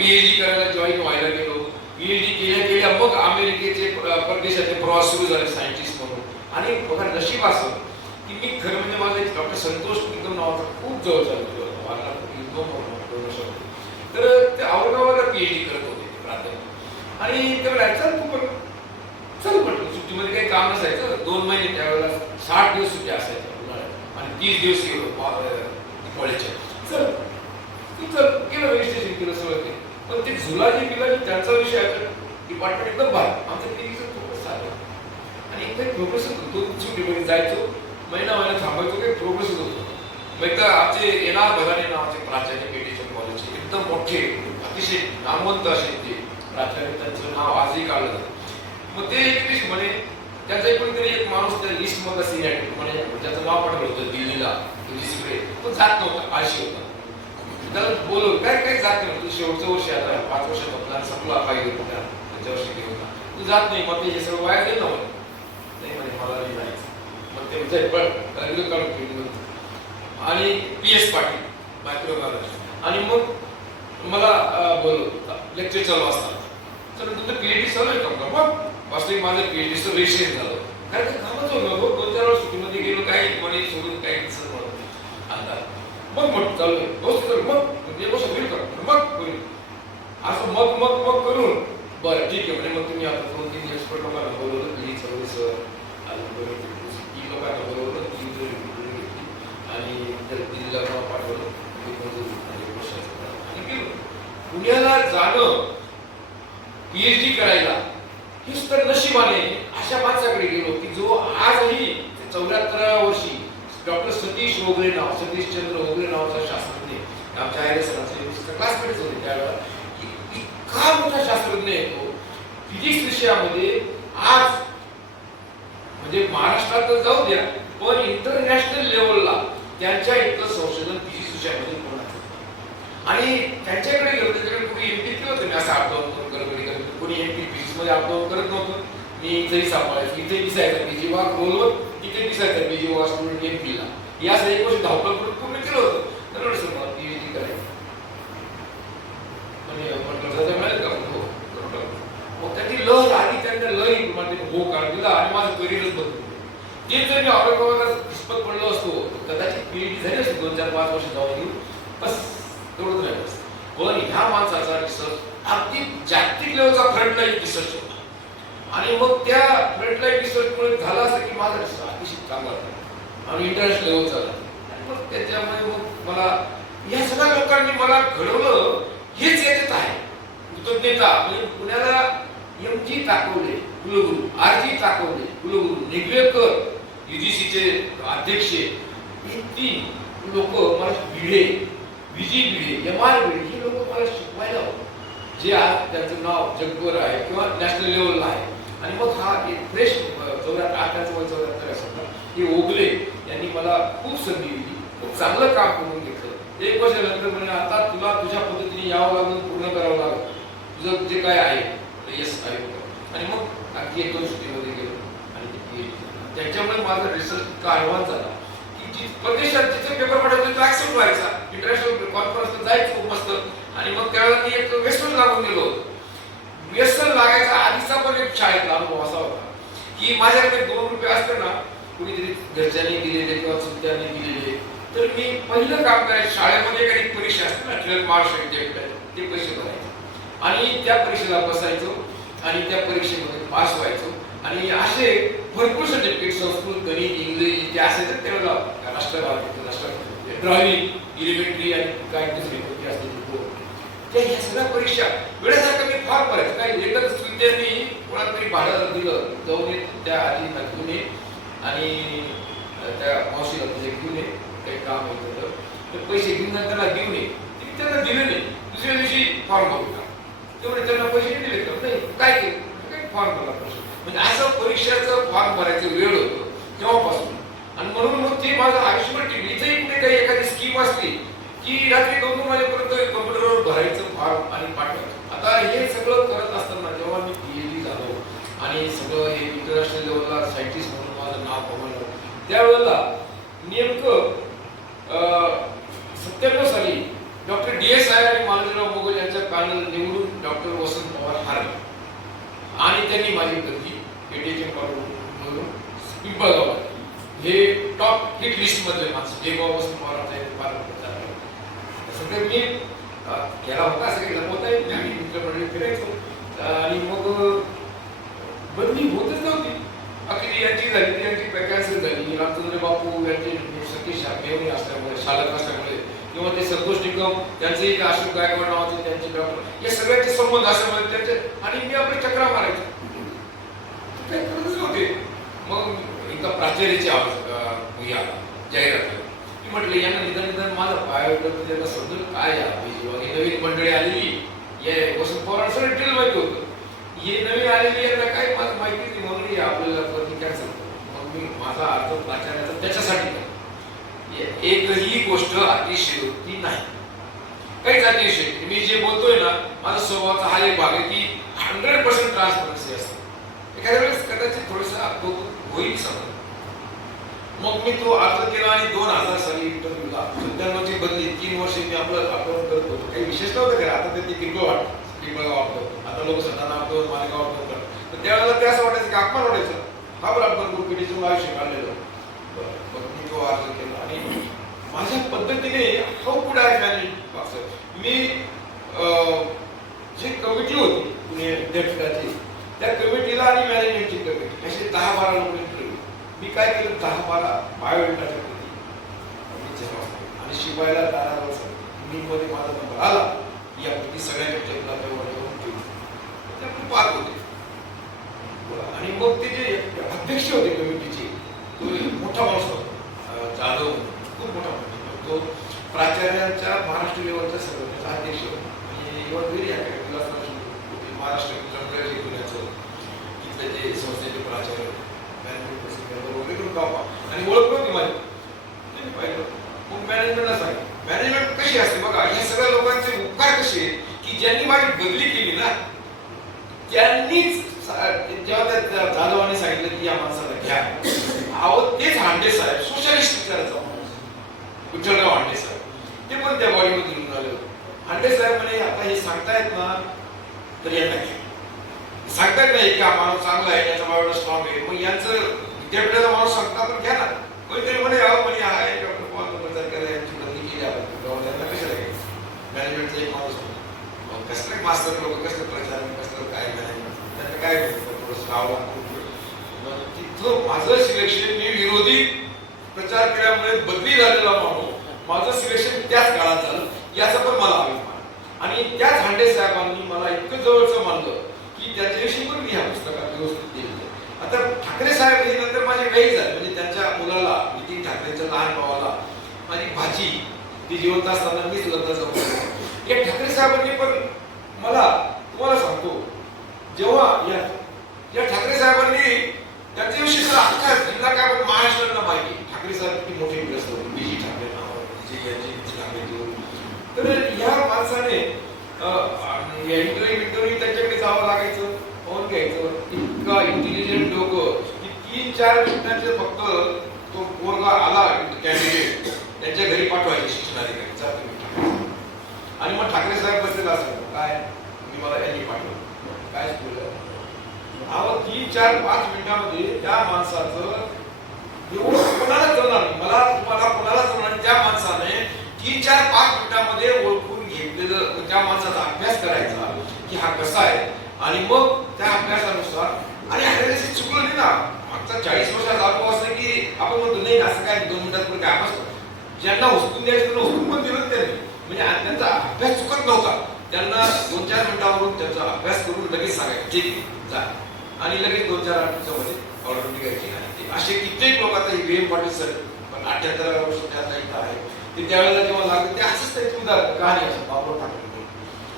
PhD करायला जॉईन व्हायला गेलो. PhD केल्या मग अमेरिकेचे परदेशाचे प्रवास सुरू झाले सायंटिस्ट म्हणून. आणि बघा नशीब असं की मी खरं म्हणजे माझा एक डॉक्टर संतोष निकम नावाचा खूप जवळचा मित्र होता. तर ते औरंगाबादला PhD करत होते प्राध्यापक आणि ते म्हणायचं तू पण चल म्हटलं सुट्टीमध्ये काही काम नसायचं 2 महिने त्यावेळेला 60 दिवस सुट्टी असायच्या आणि 30 दिवस दिवाळीच्या चल तू चल केलं रजिस्ट्रेशन केलं सगळं ते. पण ते झुलाजी बिलाजी त्यांचा विषय डिपार्टमेंट एकदम बाहेर आमच्या तिघीचं प्रोग्रेस आलं आणि काही प्रोग्रेस होतो. सुट्टीमध्ये जायचो महिना थांबायचो काही प्रोग्रेस होतो. मग एकदा आमचे येणार भगाने नावाचे प्राचार्य मेडिकल कॉलेजचे एकदम मोठे अतिशय नामवंत असे ते प्राचार्य त्यांचं नाव आजही काढलं जातं. मग ते एक दिवशी म्हणे त्याचा कोणीतरी एक माणूस त्या लिस्ट मधला सिनियर म्हणे त्याचं नाव पाठवलं होतं दिल्लीला दुसरीकडे तो जात नव्हता आळशी होता. त्याला बोलव काय जात नाही तू शेवटचं वर्ष आता 5 वर्षात आपला संपला पाहिजे त्यांच्या वर्षी गेला होता तू जात नाही मग हे सगळं वाया गेलं म्हणे नाही म्हणे मला नाही जायचं. मग ते म्हणजे पण काढून आणि PS पाटील मायक्रोबायोलॉजी. आणि मग मला बोलवलं लेक्चर चालू असताना, तर तुमचं पीएचडी चालू आहे का? मग वास्तविक माझं पीएचडीचं रजिस्ट्रेशन झालं. कारण ते कामच होतं, मग 2-4 वेळा सुट्टीमध्ये गेलो, काही कोणी सोडून काही दिसत मला अंदाज. मग चालू आहे गोष्ट करू, मग म्हणजे गोष्ट होईल का, मग होईल असं मग मग मग करून बरं ठीक आहे म्हणजे मग तुम्ही आता 2-3 एक्सपर्ट लोकांना बोलवलं, प्लीज सर आणि 3 लोकांना बोलवलं, 3 घेतली आणि दिल्लीला पाठवलं आणि गेलो. पुण्याला जाणं पीएचडी करायला हेच तर नशिबाने अशा माणसाकडे गेलो की जो आजही 74व्या वर्षी डॉक्टर सतीश ओगले नाव, सतीशचंद्र ओगले नावाचा शास्त्रज्ञ, आमच्या आयरे सरांचे क्लासमेट्स होते त्यावेळेला. इतका मोठा शास्त्रज्ञ आहे तो फिजिक्स विषयामध्ये. आज म्हणजे महाराष्ट्रात तर जाऊ द्या, पण इंटरनॅशनल लेवलला त्यांच्या इतकं संशोधन फिजिक्स विषयामध्ये होणार. आणि त्यांच्याकडे गेलो, त्याच्याकडे कोणी एमपी केलं होतं. मी असं अपडाऊन करून करत कोणी एमपी फिजिक्स मध्ये अपडाऊन करत नव्हतं. मी इथेही सांभाळायचं, इथे दिसायचं बीजी वाघ रोलवर, तिथे दिसायचं बीजी वाघ स्टुडंट एमपीला. यासाठी एक वर्ष धावपळ करून पूर्ण केलं होतं. तर सर मला पीएचडी करायचं म्हणजे म्हटलं मिळेल का? मग त्याची लहर आली, त्यांना लहरी म्हणजे हो काढ दिला आणि माझं करिअरच बदललं. ते जर मी औरंगाबादला किस्मत पडलो असतो, कदाचित पीएचडी झाली असते 2-4-5 वर्ष जाऊन घेऊन, बस तेवढंच राहिलं असतं. पण ह्या माणसाचा रिसर्च अगदी जागतिक लेवलचा फ्रंटलाईन रिसर्च होता. आणि मग त्या फ्रंटलाईन रिसर्चमुळे झालं असं की माझा रिसर्च अतिशय चांगला झाला आणि इंटरनॅशनल लेवल झाला. आणि मग त्याच्यामुळे मग मला या सगळ्या लोकांनी मला घडवलं हेच याच्यात आहे. कृतज्ञता म्हणजे पुण्याला एम.जी. ताकवले कुलगुरू, आर.जी. ताकवले कुलगुरू, निगवेकर युजीसीचे अध्यक्ष, हे 3 लोक मला भिडे, विजी भिडे, एम.आर. भिडे, ही लोक मला शिकवायला होते, जे आज त्यांचं नाव जगभर आहे किंवा नॅशनल लेवलला आहे. आणि मग हा एक फ्रेश 74 हे ओगले यांनी मला खूप संधी दिली, खूप चांगलं काम करून घेतलं. 1 वर्ष नंतर म्हणजे आता तुला तुझ्या पद्धतीने यावं लागून पूर्ण करावं लागलं तुझं जे काय आहे. येस आहे. आणि मग आणखी 1-2 सुट्टीमध्ये गेलो आणि त्याच्यामुळे माझा रिसर्च इतका ॲडव्हान्स झाला की जी परदेशात जिथे पेपर पाठवतो तो ॲक्सेप्ट व्हायचा. इंटरनॅशनल कॉन्फरन्सला जायचं खूप मस्त. आणि मग त्यावेळेला मी एक व्यसन लागून गेलो. व्यसन लागायचा आधीचा पण एक शाळेतला अनुभव असा होता की माझ्याकडे 2 रुपये असते ना, कुणीतरी घरच्यांनी दिलेले किंवा सुट्ट्यांनी दिलेले, तर मी पहिलं काम करायचं शाळेमध्ये काही परीक्षा असते ना, 12 मार्क्स ते पैसे भरायचे आणि त्या परीक्षेला बसायचो आणि त्या परीक्षेमध्ये पास व्हायचो. आणि असे भरपूर सर्टिफिकेट संस्कृत, गणित, इंग्लिश ते असायचं त्यावेळेला. राष्ट्रभाषेत ड्रॉइंग, इलिमेंटरी आणि काय दुसरी कोणती असते त्या ह्या सगळ्या परीक्षा वेळेसारखं मी फार करायचं. काही लेखक सुद्धांनी कोणाला तरी भाडं दिलं, जाऊन ये त्या आधी घेऊन ये आणि त्या मावशीला तुझे घेऊन ये, काही काम होतं तर पैसे घेऊन त्यांना घेऊन ये. त्यांना दिले नाही. दुसऱ्या दिवशी फॉर्म भरला, तेवढे त्यांना पैसे दिले तर नाही काय केलं, काही फॉर्म भरला प्रश्न. म्हणजे असं परीक्षेचं फॉर्म भरायचं वेळ होतं तेव्हापासून. आणि म्हणून मग ते माझं आयुष्यभर टिकली. इथेही कुठे काही एखादी स्कीम असली की रात्री 2-2 वाजेपर्यंत कॉम्प्युटरवर भरायचं फॉर्म आणि पाठवायचं. आता हे सगळं करत असताना जेव्हा मी पीएचडी झालो आणि सगळं हे इंटरनॅशनल लेवलला सायंटिस्ट म्हणून माझं नाव कमवलं, त्यावेळेला नेमकं 97 साली डॉक्टर डी.एस. आयर आणि मालजीराव मोगल यांच्या पॅनल निवडून डॉक्टर वसंत पवार हरले आणि त्यांनी माझी बदली पेटीएम म्हणून पिंपळगाव. हे टॉप हिट लिस्ट मधले माणसं जे वसंत पवारांचा सगळं मी केला होता. असं केलं होतं आम्ही मित्रमंडळी फिरायचो आणि मग बदली होतच नव्हती. अखेरी यांची झाली, यांची कॅन्सल झाली. रामचंद्र बापू यांचे सतीश मेवणी असल्यामुळे, शालक असल्यामुळे किंवा ते संतोष निकम त्यांचे एक अशोक गायकवाड नावाचे त्यांचे डॉक्टर, या सगळ्यांचे संबंध असल्यामुळे त्यांचे आणि मी आपले चक्रा मारायचो काही करतच नव्हते. मग एका प्राचार्याची आवाज जाहिरात की म्हटलं यांना निदान माझा बायोग्राफी त्यांना समजून काय आहे. नवीन मंडळी आलेली ये वसंत पवार सगळं डिटेल माहिती होतं. हे नवीन आलेली यांना काय माझं माहिती नाही म्हणून आपल्याला कॅन्सल. मग मी माझा अर्थ प्राचार्याचा त्याच्यासाठी एकही गोष्ट अतिशयोक्ती नाही, काहीच अतिशयोक्ती. मी जे बोलतोय ना, माझा स्वभावाचा हा एक भाग आहे की 100% ट्रान्सपरन्सी असते. एखाद्या वेळेस कदाचित थोडंसं होईल समज मग मी तो अर्ज केला आणि 2000 साली इंटरव्ह्यूला 97 ची बदली 3 वर्ष मी आपलं अपलोड करत होतो. काही विशेष नव्हतं का आता ते किरकोळ वाटतं किरकोळ वाटतं. आता लोक सध्या नागपूर मालेगाव करतात. तर त्यावेळेला ते असं वाटायचं की अपमान वाटायचं. हा बरं आपण ग्रुपीचं आयुष्य काढलेलं. मग मी तो अर्ज केला आणि माझ्या पद्धतीने हाऊ कुड आय मॅनेज मी जी कमिटी होती पुणे विद्यापीठाची त्या कमिटीला आणि मॅनेजमेंटची कमिटी असे 10-12 लोक इंटरव्ह्यू. मी काय केलं 10-12 बायोडेटाच्या कृती आणि शिकवायला दारावर मी मध्ये माझा नंबर आला या कृती सगळ्यांच्या टेबला ठेवून ठेवली पाहत होते. आणि मग ते जे अध्यक्ष होते कमिटीचे तो मोठा माणूस होता जाधव खूप मोठा माणूस तो प्राचार्यांच्या महाराष्ट्र लेवलच्या सर्वांचा अध्यक्ष होता. महाराष्ट्र तिथले जे संस्थेचे प्राचार्य आणि ओळख नव्हती माझी पाहिलं. मग मॅनेजमेंटला सांगितलं मॅनेजमेंट कशी असते बघा ह्या सगळ्या लोकांचे उपकार कसे की ज्यांनी माझी बदली केली ना त्यांनीच जेव्हा त्या जाधवांनी सांगितलं की या माणसाला घ्या अहो तेच हांडे साहेब सोशलिस्ट विचारायचा माणूस विठ्ठलराव हांडे साहेब ते पण त्या बॉडीमध्ये घेऊन आले. हांडे साहेब म्हणे आता हे सांगतायत ना तर यांना घ्या सांगतायत नाही की हा माणूस चांगला आहे याचा बायोडा स्ट्रॉंग आहे मग यांचं विद्यापीठाचा माणूस सांगता पण घ्या ना कोणीतरी म्हणे अहो म्हणे आहे डॉक्टर पवार प्रचार करा यांची बदली केली आपण त्यांना कशाला घ्यायचं मॅनेजमेंटचा एक माणूस मग कसलं मास्तर लोक कसलं प्रचार कसलं काय मॅनेजमेंट त्यांना काय थोडंसं नाव तिथं माझं सिलेक्शन मी विरोधी प्रचार केल्यामुळे बदली झालेला माणूस माझं सिलेक्शन त्याच काळात झालं याचा पण मला अभिमान आणि त्याच हांडे साहेबांनी मला इतकं जवळचं मानलं की त्याच्याविषयी पण मी ह्या पुस्तकात व्यवस्थित लिहिलं. आता ठाकरे साहेब हे नंतर माझे काही झाले म्हणजे त्यांच्या मुलाला नितीन ठाकरेंच्या लहान भावाला माझी भाजी ती जिवंत असताना मीच लग्न जमवलं. या ठाकरे साहेबांनी पण मला तुम्हाला सांगतो जेव्हा या ठाकरे साहेबांनी त्यांच्याविषयी अख्खा जिल्हा काय पण महाराष्ट्राला माहिती ठाकरे साहेब किती मोठे ग्रस्त होते बीजी ठाकरे नाव तर या माणसाने इंटरव्ह्यू त्यांच्याकडे जावं लागायचं फोन घ्यायचं इतका इंटेलिजंट डोकं की 3-4 मिनिटांचे फक्त तो पोरगा आला कॅन्डिडेट त्यांच्या घरी पाठवायचे शिक्षणाधिकारी आणि मग ठाकरे साहेब बसलेला असेल काय मी मला यांनी पाठवलं काय बोललं अहो 3-4-5 मिनिटांमध्ये त्या माणसाचं एवढं कोणाला जमणार मला तुम्हाला कोणाला जमणार त्या माणसाने 3-4-5 मिनिटांमध्ये ओळखून घेतलेलं त्या माणसाचा अभ्यास करायचा की हा कसा आहे आणि मग त्या अभ्यासानुसार आणि ह्याच्याशी चुकलं नाही ना मागचा 40 वर्षाचा अनुभव असं की आपण म्हणतो नाही असं काय 2 मिनिटात पण काय अभ्यास ज्यांना हुसकून द्यायचं त्यांना हुसकून पण दिलं त्यांनी म्हणजे त्यांचा अभ्यास चुकत नव्हता त्यांना 2-4 मिनिटावरून त्यांचा अभ्यास करून लगेच सांगायचं ठीक जा आणि लगेच 2-4 मिनिटांमध्ये ऑर्डर निघायची आणि असे कित्येक लोक आता व्ही.एम. पाटील सर पण 78 वर्ष त्यांना इथं आहे ते त्यावेळेला जेव्हा लागले ते असंच त्याची उदाहरण कहाणी असं बाबूराव ठाकरे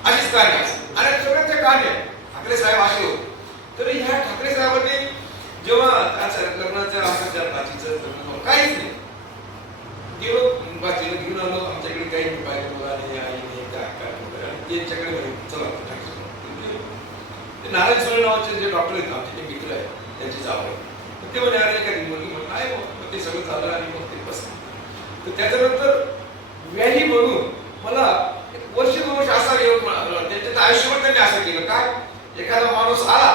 अशीच कहाणी असते आणि सगळ्यांच्या कहाणी ठाकरे साहेब असे होते. तर ह्या ठाकरे साहेबांनी जेव्हा लग्नाच्या आमच्या नातीचं लग्न काहीच नाही गेलो बाचीला घेऊन आलो आमच्याकडे काही पाहिजे मुलाने आईने त्यांच्याकडे चला ते नारायण सुळे नावाचे जे डॉक्टर आहेत आमचे ते मित्र आहेत त्यांची जाव आहे ते म्हणे अरे काय मुलगी म्हणून आहे मग ते सगळं झालं आणि मग ते बसलं. तर त्याच्यानंतर व्याही म्हणून मला वर्ष 2 वर्ष असा येऊन त्यांच्या आयुष्यावर त्यांनी असं केलं काय एखादा माणूस आला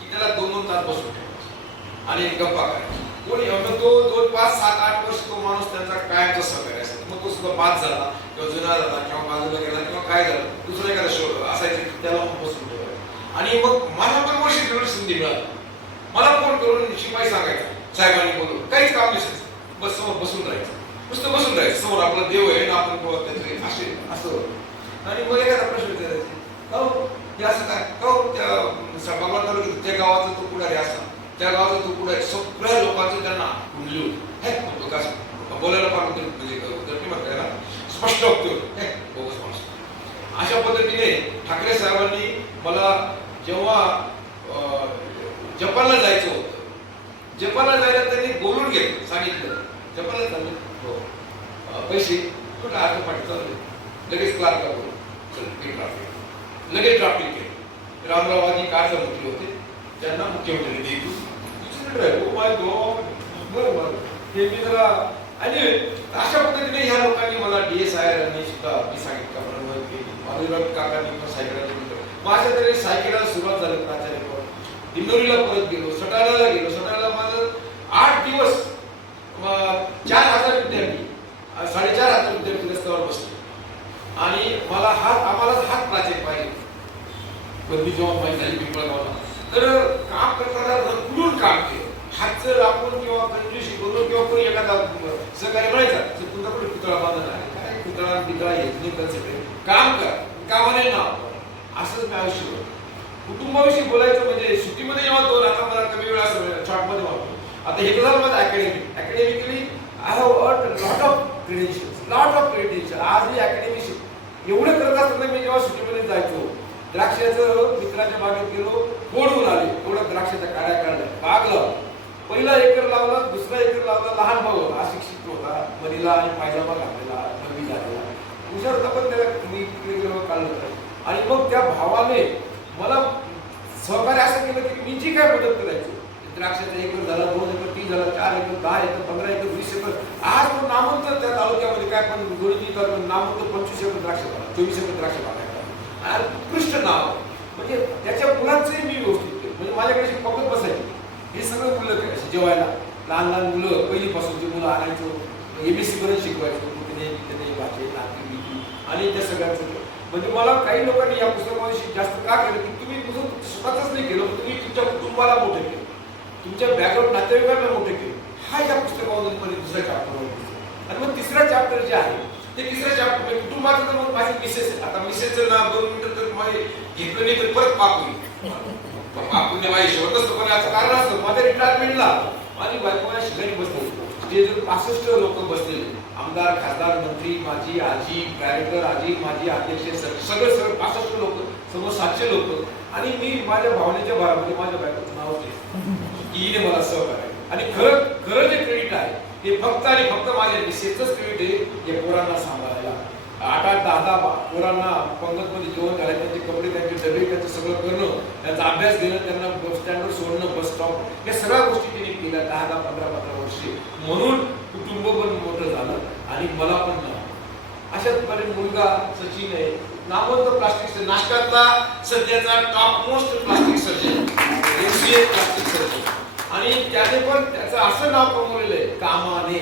की त्याला 2-2 तास बसून ठेवायचा आणि गप्पा करायचा कोणी तो 2-5-7-8 वर्ष तो माणूस त्यांचा कायमचा सहकार्य असायचा मग तो सुद्धा बाद झाला किंवा जुना झाला किंवा बाजूला गेला किंवा काय झालं दुसरं एखादा शोध असायचं त्याला मग बसून ठेवायचं आणि मग मला पण वर्ष 2 वर्ष संधी मिळाली मला फोन करून शिपाई सांगायचा साहेबांनी बोलून काहीच काम नसायचं बस समोर बसून राहायचं नुसतं बसून राहायचं समोर आपला देव आहे ना आपण त्याचे असे असं आणि मग एखादा प्रश्न विचारायचे हो हे असं काय हो त्या भगवान तालुक्यात त्या गावाचा तो पुढारी असा त्या गावाचा तो पुढारी सगळ्या लोकांचं त्यांना कुंडली होती बोलायला फार म्हणजे स्पष्ट होतं हे बोगस माणूस. अशा पद्धतीने ठाकरे साहेबांनी मला जेव्हा जपानला जायचं होतं जपानला जायला त्यांनी बोलून घेतलं सांगितलं जपानला चाललं हो पैसे कुठं अर्थ पाठवलं लगेच क्लार्क लगेच ड्राफ्टिंग केलं रामरावाजी कारमंत्री होते त्यांना मुख्यमंत्री देतो बरं ते मी जरा आणि अशा पद्धतीने ह्या लोकांनी मला DSIR यांनी सुद्धा मी सांगितलं माधुराव काकांनी पण सायकल माझ्या तरी सायकलला सुरुवात झाली प्राचार्य दिंडोरीला परत गेलो, सटाण्याला गेलो. सटाण्याला माझं 8 दिवस 4,000 विद्यार्थी 4,500 विद्यार्थी रस्त्यावर बसले आणि आम्हाला हात प्राचार्य पाहिजे. बंदी जेव्हा माहिती झाली पिंपळगावला तर काम करताना रखडून काम केलं. हातचं राखून किंवा कंजूशी करून किंवा कोणी एखादा सहकार्य मिळायचा तुमचा कुठे पुतळा बांधला आहे काय पुतळा बितळा येत नाही सगळे काम कर कामाने नाव असंच मी आयुष्य कुटुंबाविषयी बोलायचं म्हणजे सुट्टीमध्ये जेव्हा आता मला कमी वेळा शॉर्टमध्ये वाटतो. आता हे झालं माझं academically I have earn lot of credential. आज मी अकॅडमिक एवढं करत असताना मी जेव्हा सुट्टीमध्ये जायचो द्राक्षाचं मित्राच्या बागेत गेलो फोडून आले एवढं द्राक्षाच्या काड्या काढल्या बाग लावला. पहिला एकर लावला, दुसरा एकर लावला. लहान भाऊ होता अशिक्षित होता, मनीला आणि पायजामा घातलेला, नवी झालेला हुशार होता पण त्याला मी काढलं. आणि मग त्या भावाने मला सहकार्य असं केलं की मी जी काय मदत करायचो द्राक्षाचा एकर झाला, 2 एकर, 3 झाला, 4 एकर, 10 एकर, 15 एकर, 20 एकर. आज तो नामवंत त्या तालुक्यामध्ये काय पण गणिती तर नामवंत 25 एकर द्राक्ष झाला, 24 एकर द्राक्ष बागायचा. उत्कृष्ट नाव म्हणजे त्याच्या मुलांचंही मी व्यवस्थित केलं. म्हणजे माझ्याकडे पकड बसायची हे सगळं मुलं करायचे जेवायला. लहान लहान मुलं पहिलीपासूनची मुलं आणायचो MSc पर्यंत शिकवायचो भाषे नाती आणि त्या सगळ्यांचं. म्हणजे मला काही लोकांनी या पुस्तकाविषयी जास्त का केलं की तुम्ही स्वतःच नाही केलं, तुम्ही तुमच्या कुटुंबाला मोठं केलं, तुमच्या बॅकग्राऊंड नातेवाईकांना मोठे केले. हा या पुस्तकामध्ये दुसरा चॅप्टर आहे. आणि मग तिसरा चॅप्टर जे आहे ते तिसरा चॅप्टर कुटुंबाचं तर मग माझी मिसेस आता मिसेसचं नाव 2 मिनिटं तर माझे घेतलं नाही तर परत पाप होईल. आपण माझी शेवट असतो पण याचं कारण असतं माझ्या रिटायरमेंटला माझी बायको शिकायची बसली स्टेजवर 65 लोक बसलेले आमदार खासदार मंत्री माझी आजी डायरेक्टर आजी माझी अध्यक्ष सगळे 65 लोक समोर 700 लोक आणि मी माझ्या भावनेच्या भारामध्ये माझ्या बायकोचं नाव घेतलं की हिने मला सहकार्य. आणि खरं जे क्रेडिट आहे ते फक्त आणि फक्त माझ्या मिसेसचंच क्रेडिट आहे हे पोरांना सांभाळायला. 8-8, 10-10 पोरांना पंगतमध्ये जेवण घालायचं, त्यांचे कपडे त्यांचे डबे त्यांचं सगळं करणं, त्यांचा अभ्यास घेणं, त्यांना बस स्टँडवर सोडणं, बस स्टॉप, या सगळ्या गोष्टी त्यांनी केल्या 10-10, 15-15 वर्षे. म्हणून कुटुंब पण मोठं झालं आणि मला पण अशाच प्रकारे मुलगा सचिन आहे नामवंत प्लास्टिक सर्जन, नाशकातला सध्याचा top most plastic surgeon, MCA plastic surgeon. आणि त्याने पण त्याचं असं नाव कमवलेलं आहे कामाने.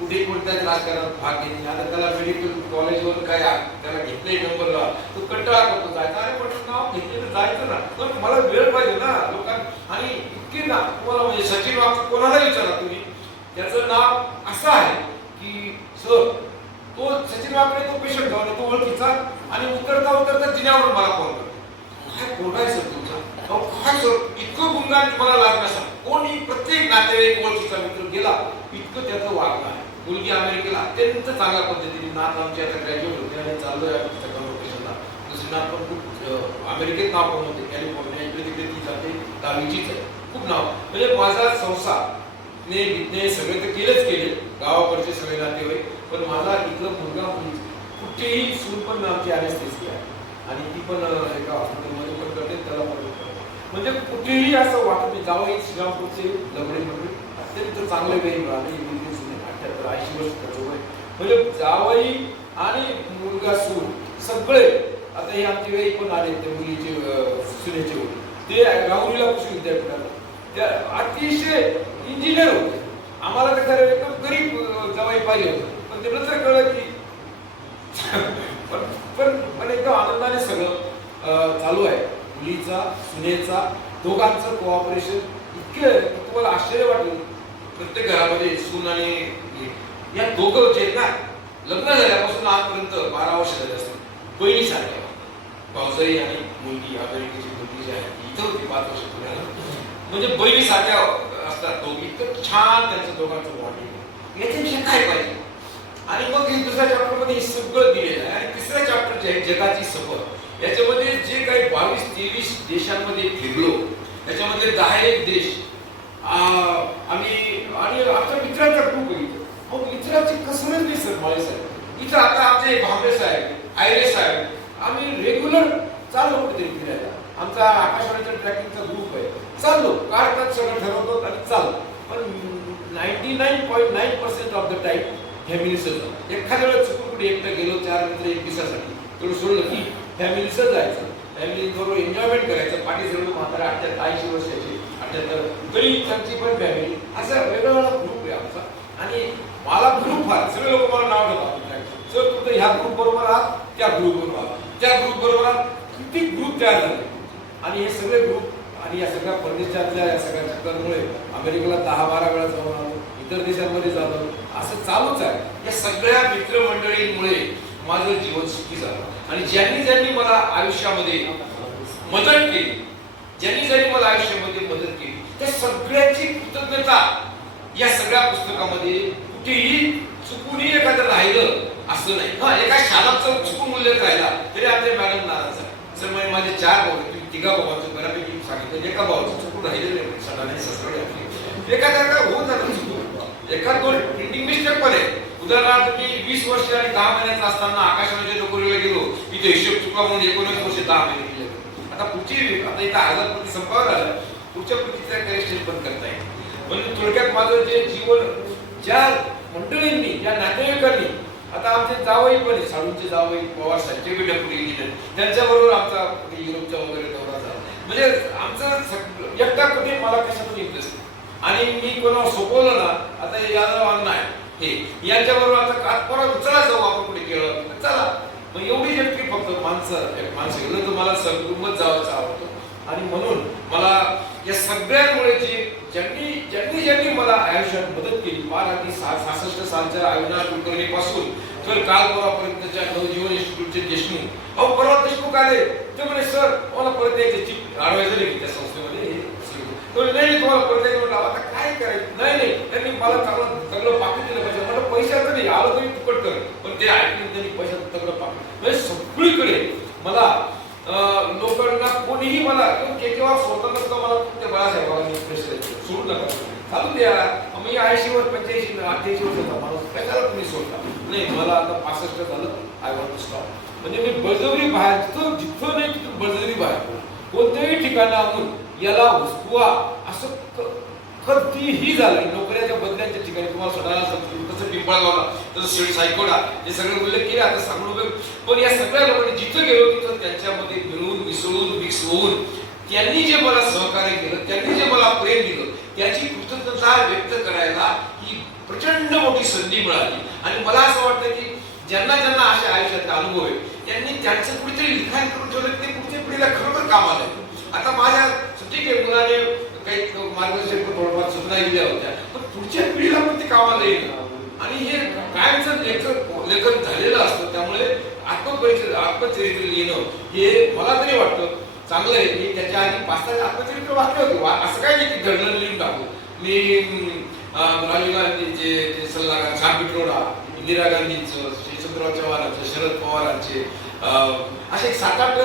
कुठे कोणत्याच राजकारणात भाग घेत नाही. आता त्याला मेडिकल कॉलेजवर काय त्याला घेतलंय नंबरला तो कंटाळा करतो जायचा. अरे म्हटलं नाव घेतले तर जायचं ना, पण मला वेळ पाहिजे ना लोकांना. आणि इतके ना तुम्हाला म्हणजे सचिन वाघ कोणाला विचारा तुम्ही त्याचं नाव असं आहे की सर तो सचिन वाघकडे तो पेशंट जाऊन तो ओळखीचा आणि उतरता जिन्यावरून मला फोन करतो काय कोण आहे सर तुमचा काय सर इतकं गुणगान तुम्हाला लागणार सर कोणी प्रत्येक नातेवाईक ओळखीचा मित्र गेला इतकं त्याचं वागणं आहे. मुलगी अमेरिकेला अत्यंत चांगल्या पद्धतीने नात आमची आता ग्रॅज्युएट होते आणि चाललोय कन्व्होकेशनला. दुसरी नात पण खूप अमेरिकेत नाव कमवते कॅलिफोर्निया इकडे तिकडे ती जाते 10वीचीच आहे खूप नाव. म्हणजे माझा संसार विज्ञान सगळे तर केले गावाकडचे सगळे नातेवाईक पण माझा इथलं मुलगा मुली कुठेही सून पण आमची अॅनेस्थेसिया आहे आणि ती पण एका हॉस्पिटलमध्ये पण करते त्याला मदत करते. म्हणजे कुठेही असं वाटत नाही. जावई श्रीरामपूरचे लबडे मंडळी अत्यंत चांगले वेळी मिळाले 78-80 वर्ष वय. म्हणजे जावई आणि मुलगा सून सगळे आता हे आमचे वेळी पण आले ते मुलीचे सुनेचे ते राहुरीला कृषी विद्यापीठाला त्या अतिशय इंजिनियर होते. आम्हाला तर खरं एकदम गरीब जावई पाहिजे होतं पण ते नंतर कळलं की पण एकदम आनंदाने सगळं चालू आहे. मुलीचा सुनेचा दोघांचं कोऑपरेशन इतके तुम्हाला आश्चर्य वाटेल. प्रत्येक घरामध्ये सून आणि या दोघं जे आहेत ना लग्न झाल्यापासून आजपर्यंत 12 वर्ष झाले असतात बहिणी सारख्या भाऊजाई आणि मुलगी अमेरिकेची मुलगी जी आहे इथं होती 5 वर्ष पुण्याला म्हणजे बहिणी सारख्या असतात दोघी. इतकं छान त्यांचं दोघांचं बॉन्डिंग याच्याविषयी काय पाहिजे. आणि मग हे दुसऱ्या चॅप्टरमध्ये हे सगळं दिलेलं आहे. आणि तिसऱ्या चॅप्टर जे आहे जगाची सफर याच्यामध्ये जे काही 22-23 देशांमध्ये फिरलो त्याच्यामध्ये 10 देश आम्ही आणि आमच्या मित्रांचा ग्रुप बघितलं. मग मित्राची कसरत नाही सर माळे साहेब इथं आता आमचे भांबे साहेब आयरे साहेब आम्ही रेग्युलर चाललो कुठेतरी फिरायला. आमचा आकाशवाणीचा ट्रॅकिंगचा ग्रुप आहे चाललो काढतात सगळं ठरवतो आणि चाललो. पण 99.9% ऑफ द टाइम फॅमिलीसच. एखाद्या वेळेस चुकून कुठे एकटं गेलो 4 मित्र 1 दिवसासाठी थोडं सोडलं की फॅमिलीसच जायचं, फॅमिली बरोबर एन्जॉयमेंट करायचं. पाठी सगळं म्हातारे 80 वर्षाचे 78 तरी त्यांची पण फॅमिली असा वेगवेगळा ग्रुप आहे आमचा. आणि मला ग्रुप फार सगळे लोक मला नाव घेतात, सर तुमचं ह्या ग्रुप बरोबर आहात, त्या ग्रुप बरोबर आहात, त्या ग्रुप बरोबर आहात. किती ग्रुप तयार झाले आणि हे सगळे ग्रुप आणि या सगळ्या परदेशातल्या या सगळ्या चक्करमुळे अमेरिकेला 10-12 वेळा जाऊन आलो, इतर देशांमध्ये जातो, असं चालूच आहे. या सगळ्या मित्रमंडळींमुळे माझं जीवन सुखी झालं. आणि ज्यांनी ज्यांनी मला आयुष्यामध्ये मदत केली, ज्यांनी ज्यांनी मला आयुष्यामध्ये मदत केली, त्या सगळ्याची कृतज्ञता या सगळ्या पुस्तकामध्ये कुठेही चुकूनही एखादं राहिलं असं नाही. हा, एका शालाचं चुकून उल्लेख राहिला तरी आमच्या मॅडम नाराज आहे. सर म्हणजे माझे 4 भाऊ, तुम्ही 3 भावांचं बऱ्यापैकी सांगितलं, एका भावाचं चुकून राहिलेलं नाही. सणाने ससरे आपली एखाद्या होऊन जातं चुकून, एखाद 2 प्रिंटिंग मिस्टेक पण आहे. उदाहरणार्थ मी 20 वर्ष आणि 10 महिन्याचा असताना आकाशवाणीच्या नोकरीला गेलो, इथे हिशोब चुका म्हणून 19 वर्ष 10 महिने गेले. आता पुढची आता इथं 1000 प्रति संपावर आलं, पुढच्या प्रतिचा करेक्शन पण करता येईल. म्हणून थोडक्यात माझं जे जीवन ज्या मंडळींनी, ज्या नातेवाईकांनी, आता आमचे जावई पण साडूंचे जावई पवार साहेब ते डेप्युटी इंजिनियर, त्यांच्याबरोबर आमचा युरोपचा वगैरे दौरा झाला. म्हणजे आमचं एकटा कधी मला कशातून इंटरेस्ट आणि मी कोणाला सोपवलं ना, आता यादव अण्णा आहे हे यांच्याबरोबर आता कातपरा चला जाऊ आपण कुठे केलं चला. मग एवढी एकटी फक्त माणसं एवढं तुम्हाला सगळं जावंच आवडतं. आणि म्हणून मला या सगळ्यांमुळे ज्यांनी मला आयुष्यात मदत केली, फार अगदी 66 सालच्या अविनाश कुलकर्णी पासून तर काल परवापर्यंतच्या नवजीवन इन्स्टिट्यूटचे देशमुख, अहो परवा देशमुख आले, ते म्हणे सर मला परत यायचे ॲडवायझर आहे त्या संस्थेमध्ये, नाही तुम्हाला परत यायचं म्हटलं. आता काय करायचं, नाही त्यांनी मला सगळं पाकिट दिलं पाहिजे. मला पैशाचं नाही, आलं तरी फुकट कर, पण ते ऐकून त्यांनी पैशाचं सगळं पाकिट. म्हणजे सगळीकडे मला लोकांना कोणीही मला केव्हा सोडत नसतं. मला ते बाळासाहेबांनी प्रेस सोडू नका, चालू द्या. मी 80 वर 85 88 वर्षाचा माणूस, कशाला तुम्ही सोडता? नाही मला आता 65 झालं, आय वॉन्ट टू स्टॉप. म्हणजे मी बळजबरी बाहेर जिथं नाही तिथून बळजबरी बाहेर कोणत्याही ठिकाणी आणून याला हुसकुवा असं कधीही झालं. नोकऱ्याच्या बदल्यांच्या ठिकाणी तुम्हाला स्वतःला तसं पिंपळगावला, तसं शेड सायकोडा हे सगळे उल्लेख केले, आता सांगू. पण या सगळ्या लोकांनी जिथं गेलो तिथं त्यांच्यामध्ये मिळून मिसळून मिक्स होऊन त्यांनी जे मला सहकार्य केलं, त्यांनी जे मला प्रेम दिलं, त्याची कृतज्ञता व्यक्त करायला ही प्रचंड मोठी संधी मिळाली. आणि मला असं वाटतं की ज्यांना ज्यांना अशा आयुष्याचे अनुभव आहे त्यांनी त्यांचं कुठेतरी लिखाण करून ठेवलं, ते पुढच्या पिढीला खरोखर कामाला आहे. आता माझ्या ठीक आहे मुलाने काही मार्गदर्शक थोडंफार सूचना दिल्या होत्या, पण पुढच्या पिढीला पण ते कामाला येईल. आणि हे कायमचं लेखन झालेलं असतं, त्यामुळे आत्मचरित्र लिहिणं हे मला तरी वाटतं चांगलं आहे. मी त्याच्या आधी 5-6 आत्मचरित्र वाचले होते, असं काय नाही की घडलं लिहून टाकू. मी राजीव गांधीचे सल्लागार छान पिटरोडा, इंदिरा गांधींचं, यशवंतराव चव्हाणांचं, शरद पवारांचे असे 7-8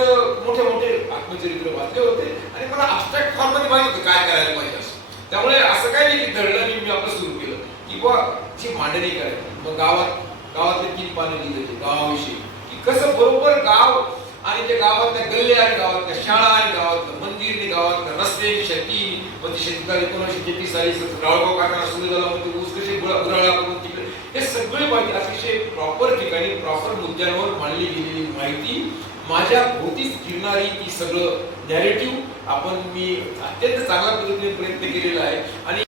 मोठे आत्मचरित्र वाचले होते. आणि मला अब्स्ट्रॅक्ट फॉर्ममध्ये माहिती होतं काय करायला पाहिजे असं. त्यामुळे असं काय नाही की घडलं मी आपलं सुरू केलं की बुवा ची मांडणी करायची. मग गावातले 3 पानं लिहिली गावाविषयी की कसं बरोबर गाव आणि त्या गावातल्या गल्ले आणि गावातल्या शाळा आणि गावातलं मंदिर आणि गावातल्या रस्ते, शेती, मग शेतकरी 1933 साली राळगाव कारखाना सुरू झाला, मग ते ऊस कसे गुराळा करून तिकडे हे सगळे माहिती अतिशय प्रॉपर ठिकाणी प्रॉपर मुद्द्यांवर मांडली गेलेली माहिती, माझ्या भोवतीच फिरणारी ती सगळं नॅरेटिव्ह मी अत्यंत चांगल्या पद्धतीने प्रयत्न केलेला आहे. आणि